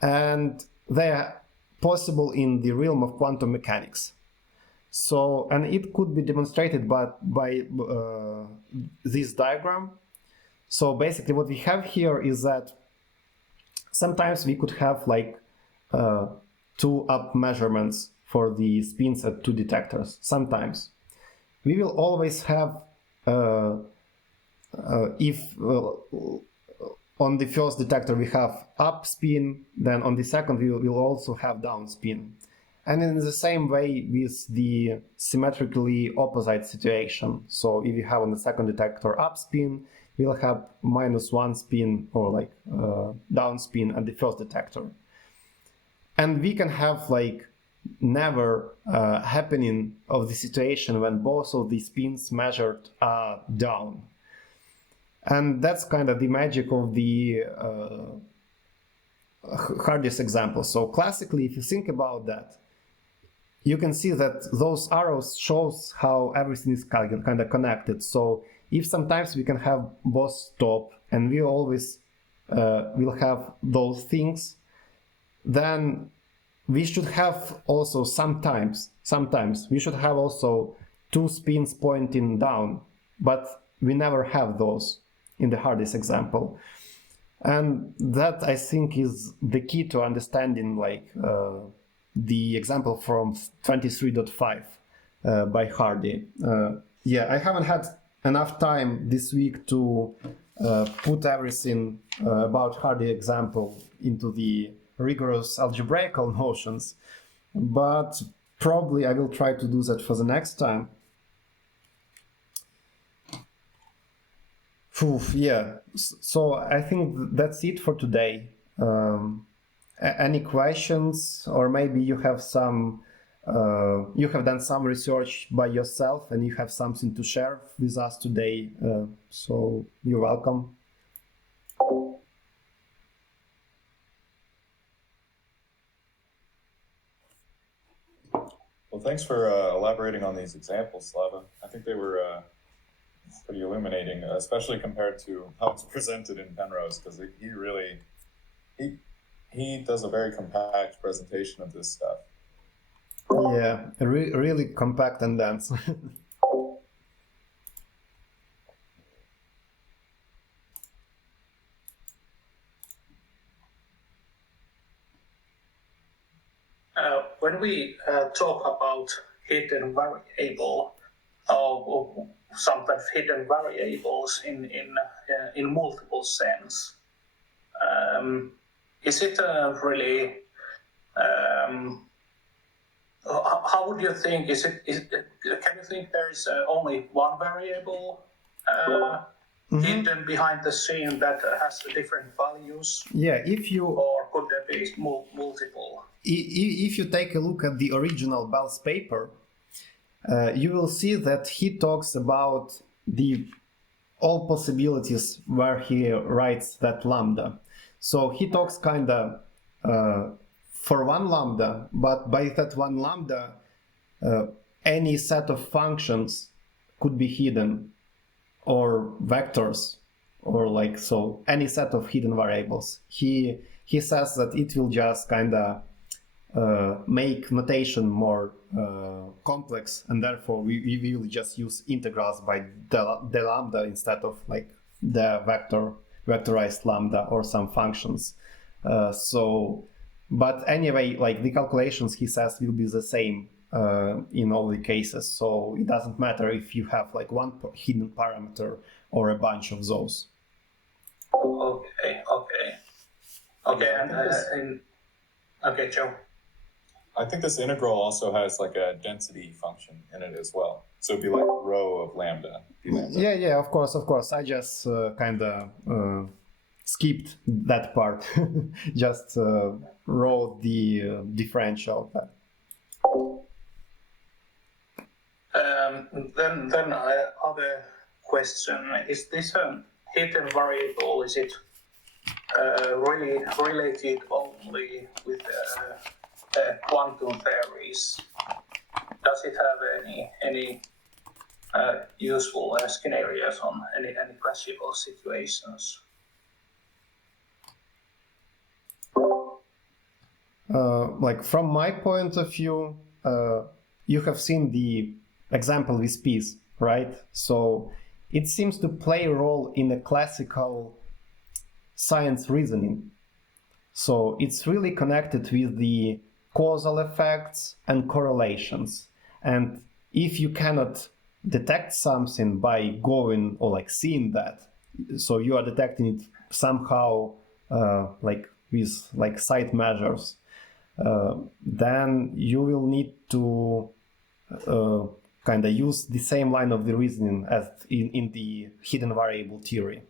and they are possible in the realm of quantum mechanics. So, and it could be demonstrated by this diagram. So basically what we have here is that sometimes we could have like 2 up measurements for the spins at 2 detectors. Sometimes we will always have if on the first detector we have up spin, then on the second we will also have down spin. And in the same way with the symmetrically opposite situation. So if you have on the second detector up spin, we'll have -1 spin or like down spin at the first detector. And we can have like never happening of the situation when both of the spins measured are down. And that's kind of the magic of the hardest example. So classically, if you think about that, you can see that those arrows shows how everything is kind of connected. So if sometimes we can have both stop and we always will have those things, then we should have also sometimes we should have also 2 spins pointing down, but we never have those in the hardest example. And that, I think, is the key to understanding like the example from 23.5 by Hardy. Yeah, I haven't had enough time this week to put everything about Hardy example into the rigorous algebraical notions, but probably I will try to do that for the next time. Yeah, so I think that's it for today. Any questions, or maybe you have some you have done some research by yourself and you have something to share with us today, so you're welcome. Well, thanks for elaborating on these examples, Slava. I think they were pretty illuminating, especially compared to how it's presented in Penrose, because he really he does a very compact presentation of this stuff. Yeah, really compact and dense. When we talk about hidden variable, or sometimes hidden variables in multiple sense, is it really? How would you think? Can you think there is only one variable hidden behind the scene that has different values, Yeah, if you or could there be multiple? if you take a look at the original Bell's paper, you will see that he talks about the all possibilities where he writes that lambda. So he talks kind of for one lambda, but by that one lambda, any set of functions could be hidden, or vectors, or like so any set of hidden variables. He says that it will just kind of make notation more complex, and therefore we will just use integrals by the lambda instead of like the vectorized lambda or some functions. But anyway, like the calculations, he says, will be the same in all the cases. So it doesn't matter if you have like one hidden parameter or a bunch of those. Okay, and okay, Joe. I think this integral also has like a density function in it as well. So it'd be like rho of lambda. Yeah, of course. I just kind of skipped that part. Just wrote the differential. Then other question: is this a hidden variable? Is it really related only with quantum theories? Does it have any useful scenarios on any classical situations? Like from my point of view, you have seen the example with peace, right? So it seems to play a role in a classical science reasoning. So it's really connected with the causal effects and correlations. And if you cannot detect something by going or like seeing that, so you are detecting it somehow like with like sight measures, then you will need to kind of use the same line of the reasoning as in the hidden variable theory.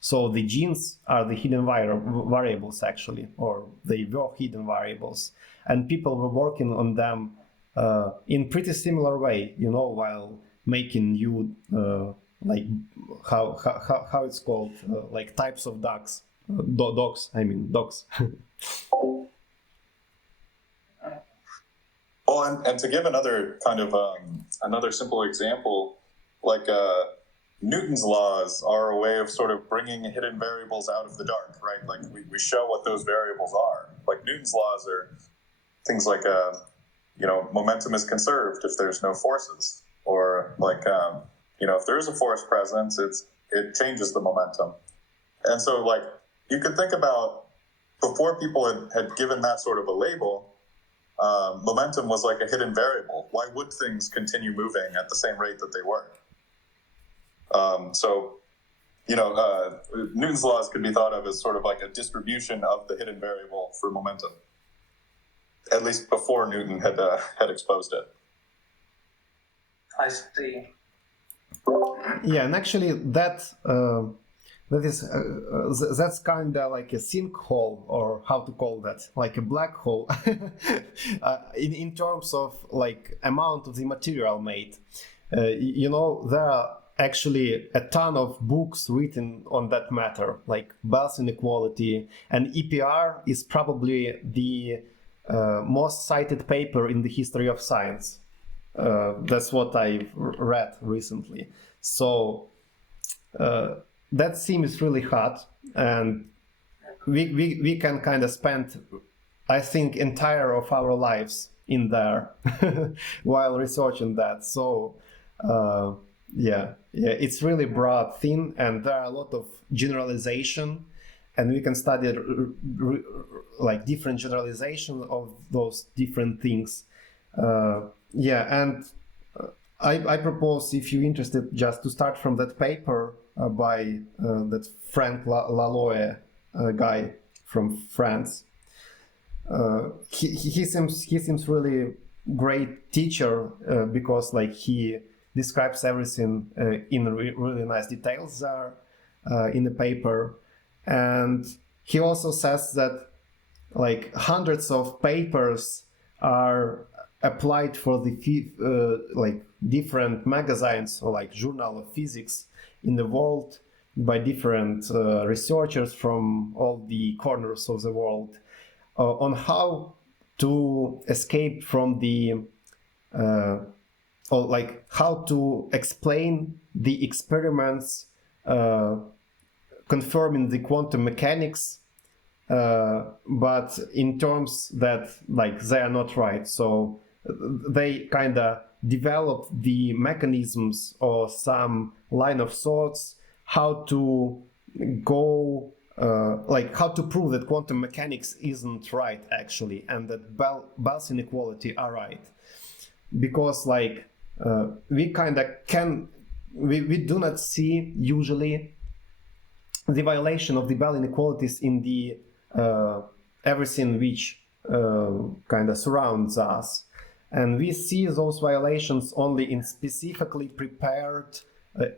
So the genes are the hidden variables actually, or they were hidden variables, and people were working on them in pretty similar way, you know, while making new like how it's called, like types of dogs. Well, and to give another kind of another simple example, like Newton's laws are a way of sort of bringing hidden variables out of the dark, right? Like we show what those variables are. Like Newton's laws are things like, momentum is conserved if there's no forces, or like, if there is a force present, it changes the momentum. And so like you could think about before people had given that sort of a label, momentum was like a hidden variable. Why would things continue moving at the same rate that they were? Newton's laws could be thought of as sort of like a distribution of the hidden variable for momentum, at least before Newton had exposed it. I see. Yeah, and actually that's kind of like a sinkhole, or how to call that, like a black hole, in terms of like amount of the material made. There are actually a ton of books written on that matter, like Bell's Inequality, and EPR is probably the most cited paper in the history of science. That's what I've read recently. So that seems really hot, and we can kind of spend, I think, entire of our lives in there while researching that. So yeah, it's really broad, thin, and there are a lot of generalization, and we can study like different generalization of those different things. And I propose, if you're interested, just to start from that paper by that Frank Laloye guy from France. He seems really great teacher because like he describes everything in really nice details there in the paper. And he also says that like hundreds of papers are applied for the like different magazines or like journal of physics in the world by different researchers from all the corners of the world on how to escape from the or like how to explain the experiments confirming the quantum mechanics, but in terms that like they are not right. So they kind of develop the mechanisms or some line of thoughts how to go like how to prove that quantum mechanics isn't right actually, and that Bell's inequality are right, because like we kind of we do not see usually the violation of the Bell inequalities in the everything which kind of surrounds us, and we see those violations only in specifically prepared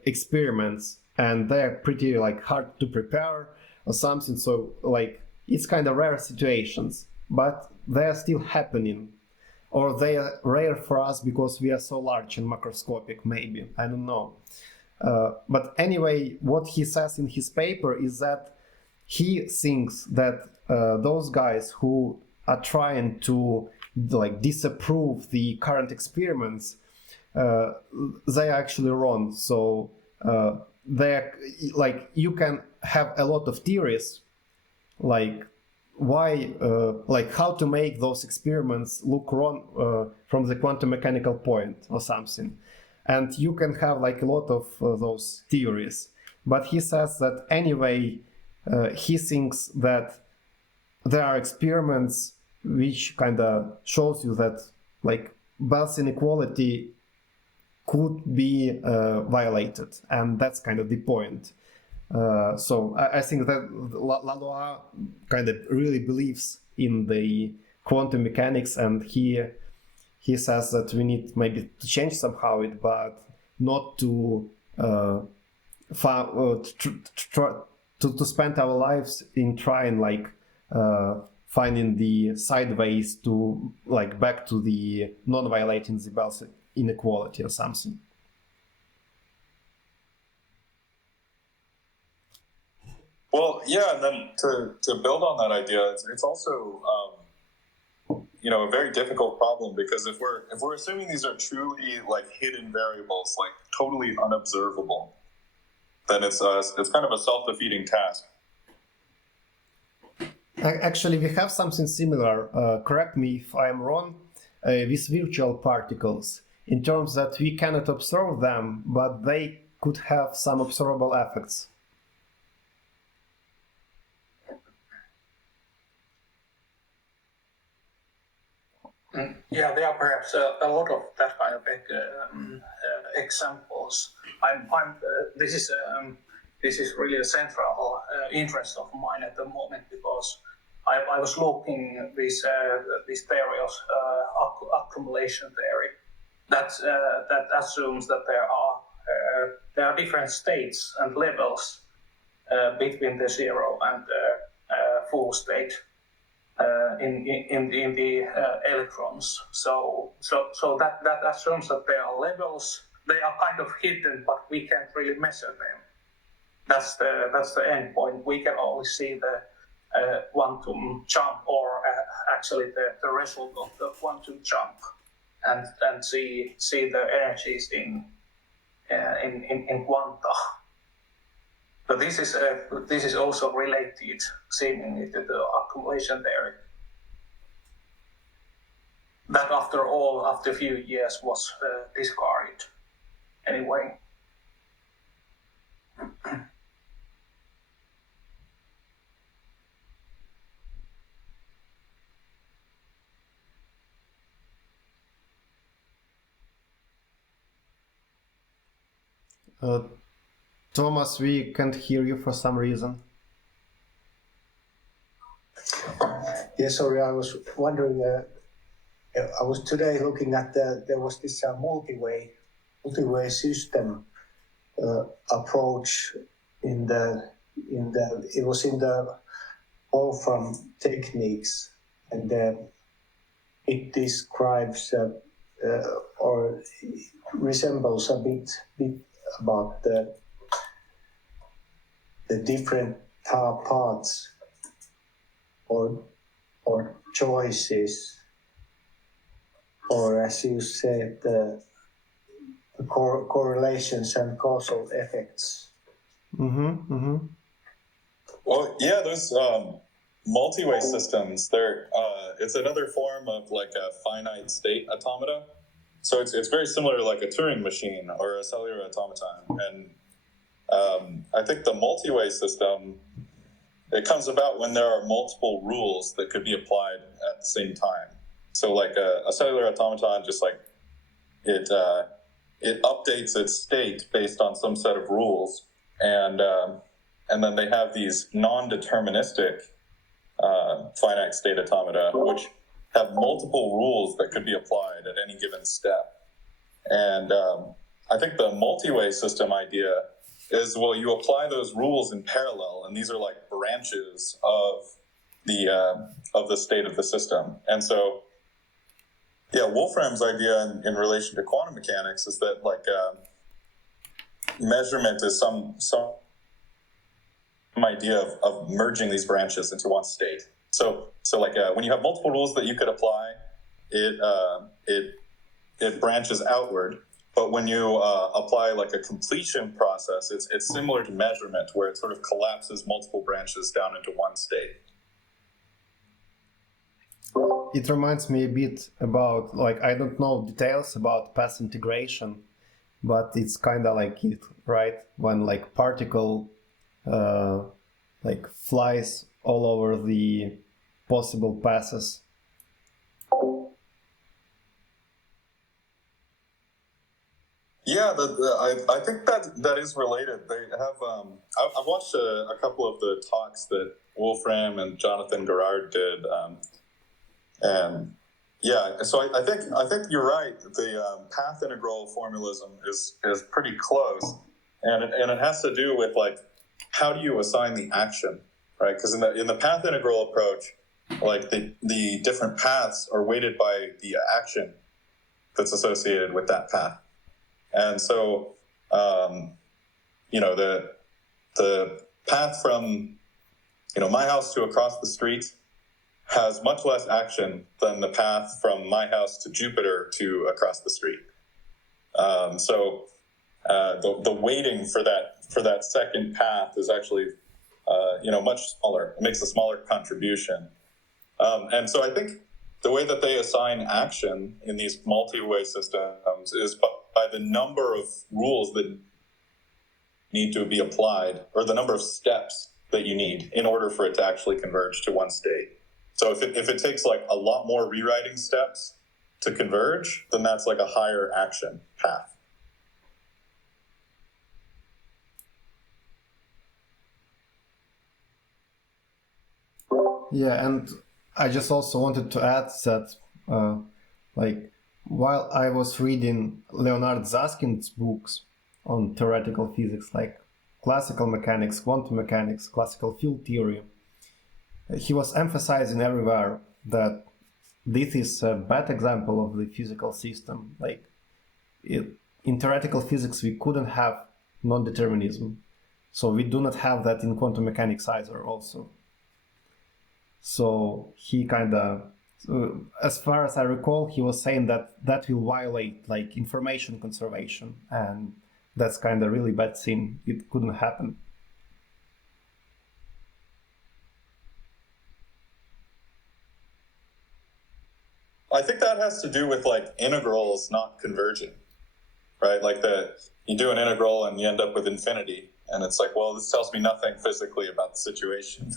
experiments, and they're pretty like hard to prepare or something. So like it's kind of rare situations, but they're still happening, or they are rare for us because we are so large and macroscopic, maybe, I don't know. But anyway, what he says in his paper is that he thinks that those guys who are trying to like disapprove the current experiments, they are actually wrong. So they're like, you can have a lot of theories, like why, like how to make those experiments look wrong from the quantum mechanical point or something. And you can have like a lot of those theories. But he says that anyway, he thinks that there are experiments which kind of shows you that like Bell's inequality could be violated, and that's kind of the point. So I think that Lalois kind of really believes in the quantum mechanics, and he says that we need maybe to change somehow it, but not to to spend our lives in trying like finding the sideways to like back to the non-violating the Bell's inequality or something. Well, yeah, and then to build on that idea, it's also you know, a very difficult problem, because if we're assuming these are truly like hidden variables, like totally unobservable, then it's kind of a self-defeating task. Actually, we have something similar, correct me if I'm wrong, with virtual particles, in terms that we cannot observe them, but they could have some observable effects. Yeah, there are perhaps a lot of that kind of examples. This is really a central interest of mine at the moment, because I was looking this theory of accumulation theory that assumes that there are different states and levels between the zero and full state. In the electrons, so that assumes that there are levels. They are kind of hidden, but we can't really measure them. That's the end point. We can only see the quantum jump, or actually the result of the quantum jump, and see the energies in quanta. So this is also related seemingly to the accumulation theory. That after a few years was discarded anyway. Thomas, we can't hear you for some reason. Yes, sorry, I was wondering, I was today looking at there was this multi-way multi-way system approach in the Wolfram techniques, and it describes or resembles a bit about the different paths or choices, or as you said, the correlations and causal effects. Well, yeah, those multi-way systems, it's another form of like a finite state automata. So it's very similar to like a Turing machine or a cellular automaton. And I think the multi-way system, it comes about when there are multiple rules that could be applied at the same time. So like a cellular automaton, just like it updates its state based on some set of rules, and then they have these non-deterministic finite state automata, which have multiple rules that could be applied at any given step. And I think the multi-way system idea is, well, you apply those rules in parallel, and these are like branches of the state of the system. And so, yeah, Wolfram's idea in relation to quantum mechanics is that like measurement is some idea of merging these branches into one state. So like when you have multiple rules that you could apply, it branches outward. But when you apply like a completion process, it's similar to measurement, where it sort of collapses multiple branches down into one state. It reminds me a bit about, like, I don't know details about path integration, but it's kind of like it, right? When like particle like flies all over the possible paths. Yeah, I think that is related. They have I've watched a couple of the talks that Wolfram and Jonathan Garrard did, and yeah, so I think you're right. The path integral formalism is pretty close, and it has to do with like how do you assign the action, right? Because in the path integral approach, like the different paths are weighted by the action that's associated with that path. And so, the path from, my house to across the street has much less action than the path from my house to Jupiter to across the street. So the weighting for that second path is actually, much smaller. It makes a smaller contribution. And so I think the way that they assign action in these multi-way systems is by the number of rules that need to be applied, or the number of steps that you need in order for it to actually converge to one state. So if it takes like a lot more rewriting steps to converge, then that's like a higher action path. Yeah, and I just also wanted to add that, while I was reading Leonard Susskind's books on theoretical physics, like classical mechanics, quantum mechanics, classical field theory, he was emphasizing everywhere that this is a bad example of the physical system. Like, in theoretical physics, we couldn't have non-determinism. So we do not have that in quantum mechanics either also. So he kind of, as far as I recall, he was saying that will violate like information conservation, and that's kind of really bad thing. It couldn't happen. I think that has to do with like integrals not converging, right? Like you do an integral and you end up with infinity. And it's like, well, this tells me nothing physically about the situation.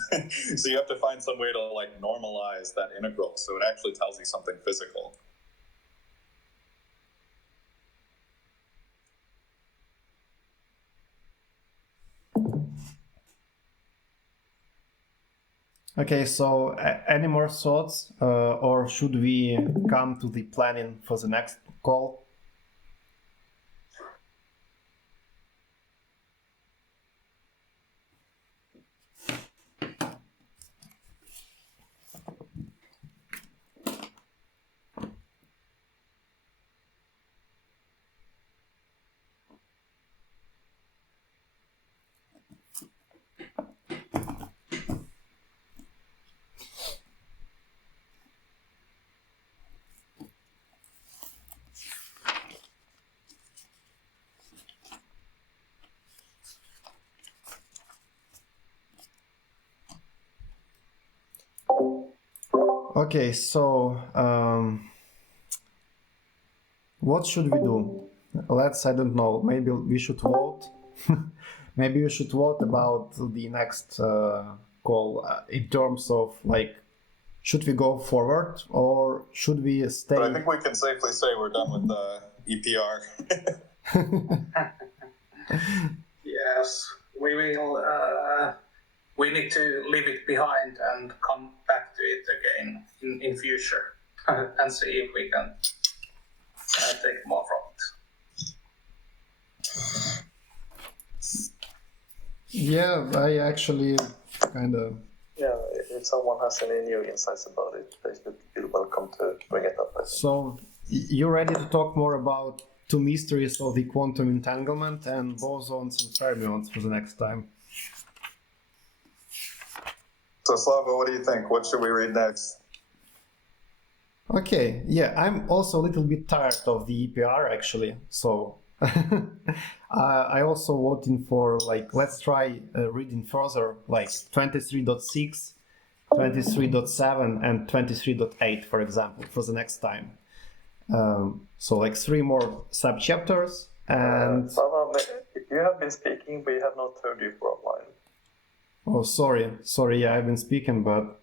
So you have to find some way to like normalize that integral so it actually tells you something physical. Okay, so any more thoughts, or should we come to the planning for the next call? Okay, so what should we do? I don't know, maybe we should vote. Maybe we should vote about the next call in terms of like, should we go forward or should we stay? But I think we can safely say we're done with the EPR. Yes, we will. We need to leave it behind and come back to it again in future and see if we can take more from it. Yeah, I actually kind of. Yeah, if someone has any new insights about it, they should feel welcome to bring it up. I think. So, you ready to talk more about two mysteries of the quantum entanglement and bosons and fermions for the next time? So Slava, what do you think? What should we read next? Okay, yeah, I'm also a little bit tired of the EPR actually, so I also voting for like, let's try reading further like 23.6, 23.7 and 23.8 for example for the next time. So like 3 more sub-chapters and... Slava, you have been speaking, we have not heard you for a while. Oh, sorry, yeah, I've been speaking, but...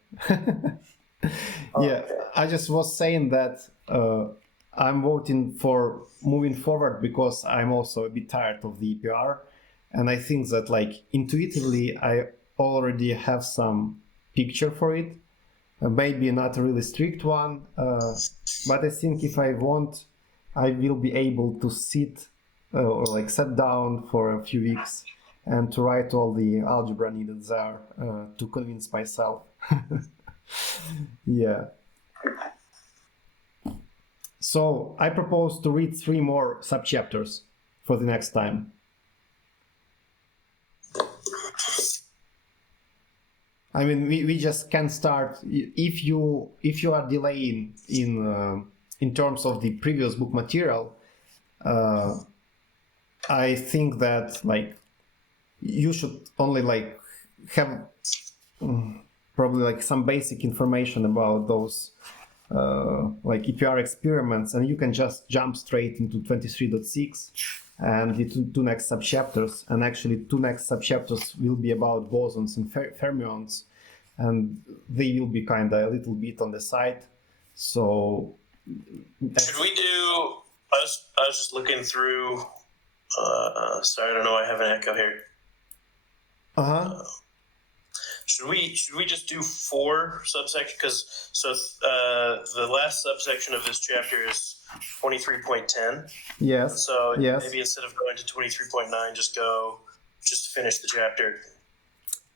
Yeah, Okay. I just was saying that I'm voting for moving forward because I'm also a bit tired of the EPR, and I think that like intuitively I already have some picture for it, maybe not a really strict one, but I think if I want, I will be able to sit or like sit down for a few weeks and to write all the algebra needed there to convince myself. Yeah. So I propose to read 3 more sub-chapters for the next time. I mean, we just can start if you are delaying in terms of the previous book material. I think that like you should only like have probably like some basic information about those like EPR experiments, and you can just jump straight into 23.6 and the 2 next subchapters. And actually 2 next subchapters will be about bosons and fermions, and they will be kind of a little bit on the side. So should we do? I was just looking through. Sorry, I don't know. I have an echo here. Should we just do 4 subsections? Because the last subsection of this chapter is 23.10. Yes. So yes. Maybe instead of going to 23.9, just finish the chapter.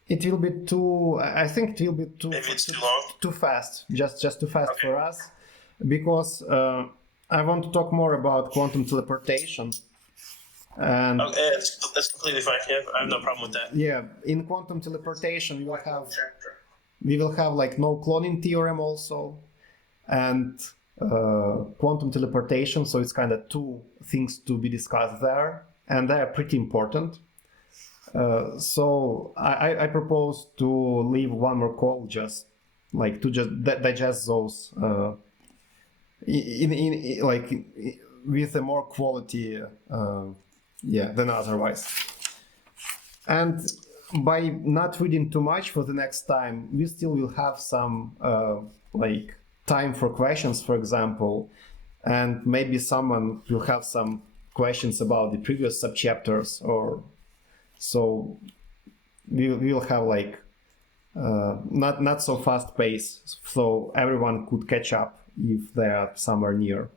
It will be too. I think it will be too. Maybe it's too long. Too fast. Just too fast Okay. for us, because I want to talk more about quantum teleportation. And Okay, that's completely fine. Yeah, I have no problem with that. yeah, in quantum teleportation Chapter. we will have like no cloning theorem also, and quantum teleportation. So it's kind of 2 things to be discussed there, and they are pretty important. So I propose to leave 1 more call just like to just digest those in like with a more quality than otherwise. And by not reading too much for the next time, we still will have some like time for questions, for example, and maybe someone will have some questions about the previous subchapters, or so we will have like not so fast pace, so everyone could catch up if they are somewhere near.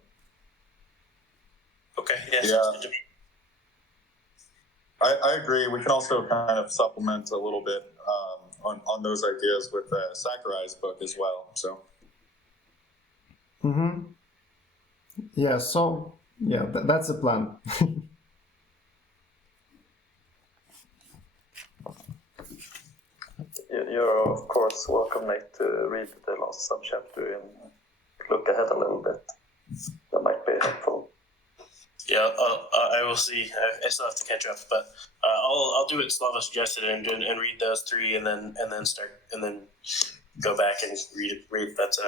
Okay. Yeah. Yeah. Sounds good to me. I agree. We can also kind of supplement a little bit on those ideas with Sakurai's book as well. So. Mm-hmm. Yeah. So yeah, that's the plan. You're of course welcome, Nate, to read the last subchapter and look ahead a little bit. That might be helpful. Yeah, I will see. I still have to catch up, but I'll do what Slava suggested and read those 3, and then start, and then go back and read it. That's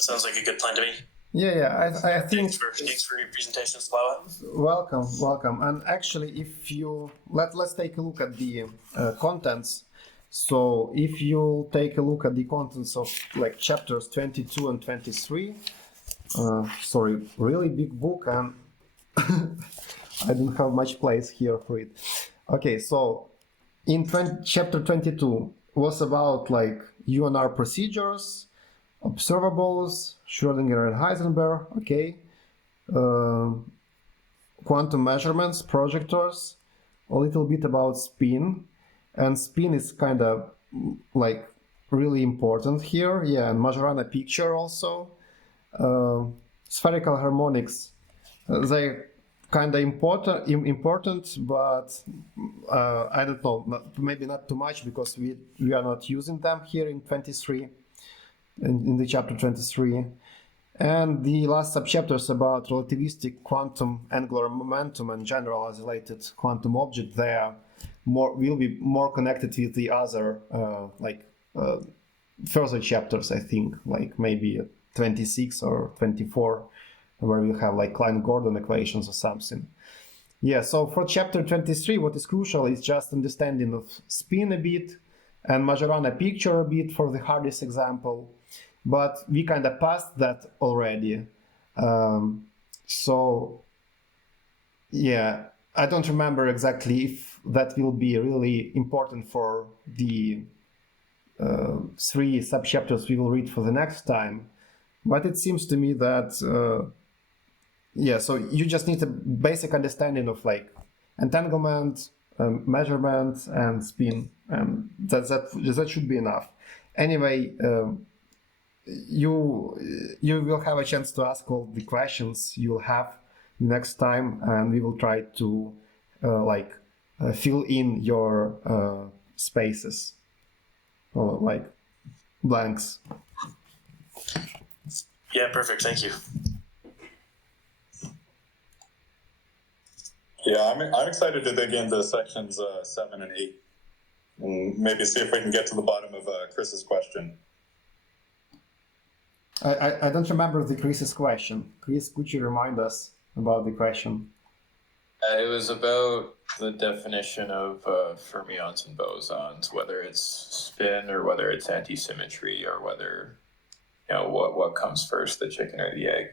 That sounds like a good plan to me. Yeah. I think. Thanks for your presentation, Slava. Welcome. And actually, if you let's take a look at the contents. So if you take a look at the contents of like chapters 22 and 23, sorry, really big book, and I don't have much place here for it. Okay, so in chapter 22 was about like UNR procedures, observables, Schrödinger and Heisenberg, okay, quantum measurements, projectors, a little bit about spin, and spin is kind of like really important here, yeah, and Majorana picture also. Spherical harmonics, they're kind of important, but I don't know, maybe not too much because we are not using them here in 23, in the chapter 23. And the last subchapters about relativistic quantum angular momentum and general isolated quantum object, they are will be more connected with the other further chapters, I think, like maybe 26 or 24, where we have like Klein-Gordon equations or something. Yeah, so for chapter 23, what is crucial is just understanding of spin a bit and Majorana picture a bit for the hardest example, but we kind of passed that already. So yeah, I don't remember exactly if that will be really important for the 3 subchapters we will read for the next time. But it seems to me that, yeah, so you just need a basic understanding of like entanglement, measurement, and spin, and that should be enough. Anyway, you will have a chance to ask all the questions you'll have next time, and we will try to fill in your spaces or like blanks. Yeah, perfect. Thank you. Yeah, I'm excited to dig into sections 7 and 8, and maybe see if we can get to the bottom of Chris's question. I don't remember the Chris's question. Chris, could you remind us about the question? It was about the definition of fermions and bosons, whether it's spin or whether it's anti-symmetry, or whether, you know, what comes first, the chicken or the egg.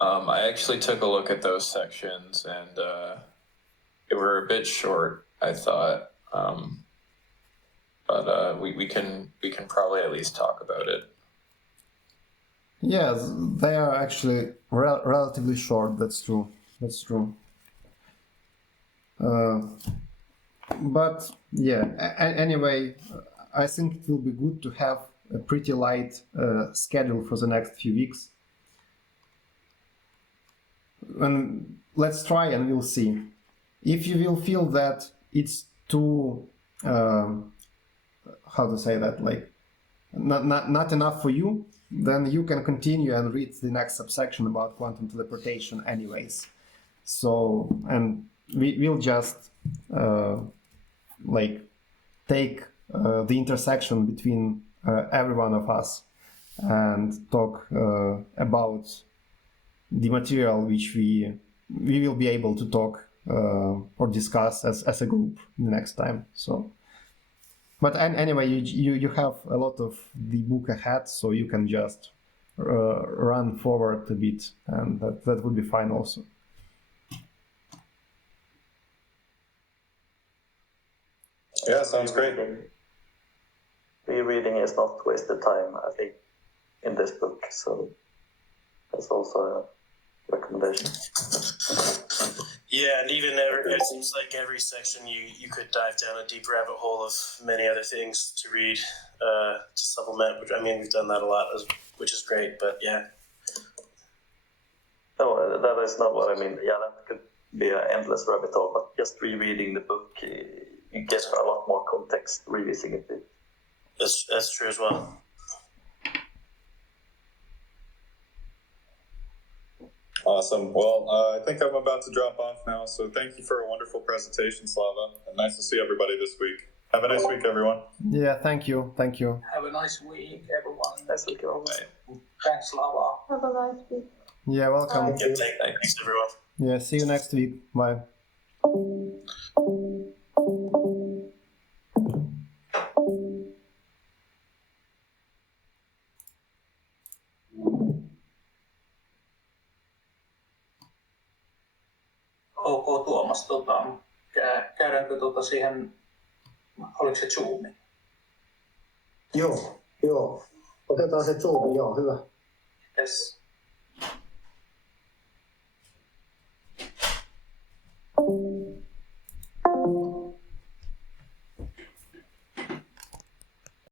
I actually took a look at those sections, and they were a bit short, I thought, but we can probably at least talk about it. Yeah, they are actually relatively short. That's true. But yeah, anyway, I think it will be good to have a pretty light schedule for the next few weeks. And let's try and we'll see. If you will feel that it's too, how to say that, like not enough for you, then you can continue and read the next subsection about quantum teleportation anyways. So, and we'll just take the intersection between every one of us and talk about the material which we will be able to talk or discuss as a group next time. So, but anyway, you have a lot of the book ahead, so you can just run forward a bit, and that would be fine also. Yeah, sounds great. Rereading is not wasted time, I think, in this book, so that's also a recommendation. Yeah, and even it seems like every section you could dive down a deep rabbit hole of many other things to read to supplement, which, I mean, we've done that a lot, which is great, but yeah. No, that is not what I mean. Yeah, that could be an endless rabbit hole, but just rereading the book, you get a lot more context revisiting it. That's true as well. Awesome. Well, I think I'm about to drop off now, so thank you for a wonderful presentation, Slava, and nice to see everybody this week. Have a nice week, everyone. Yeah, thank you. Thank you. Have a nice week, everyone. Nice week, everyone. Thanks, Lava. Have a nice week. Yeah, welcome. Yeah, thanks everyone. Yeah, see you next week. Bye. Ok, Tuomas, käydäänkö siihen, oliko se Zoomi? Joo. Otetaan se Zoom, joo, hyvä. Yes.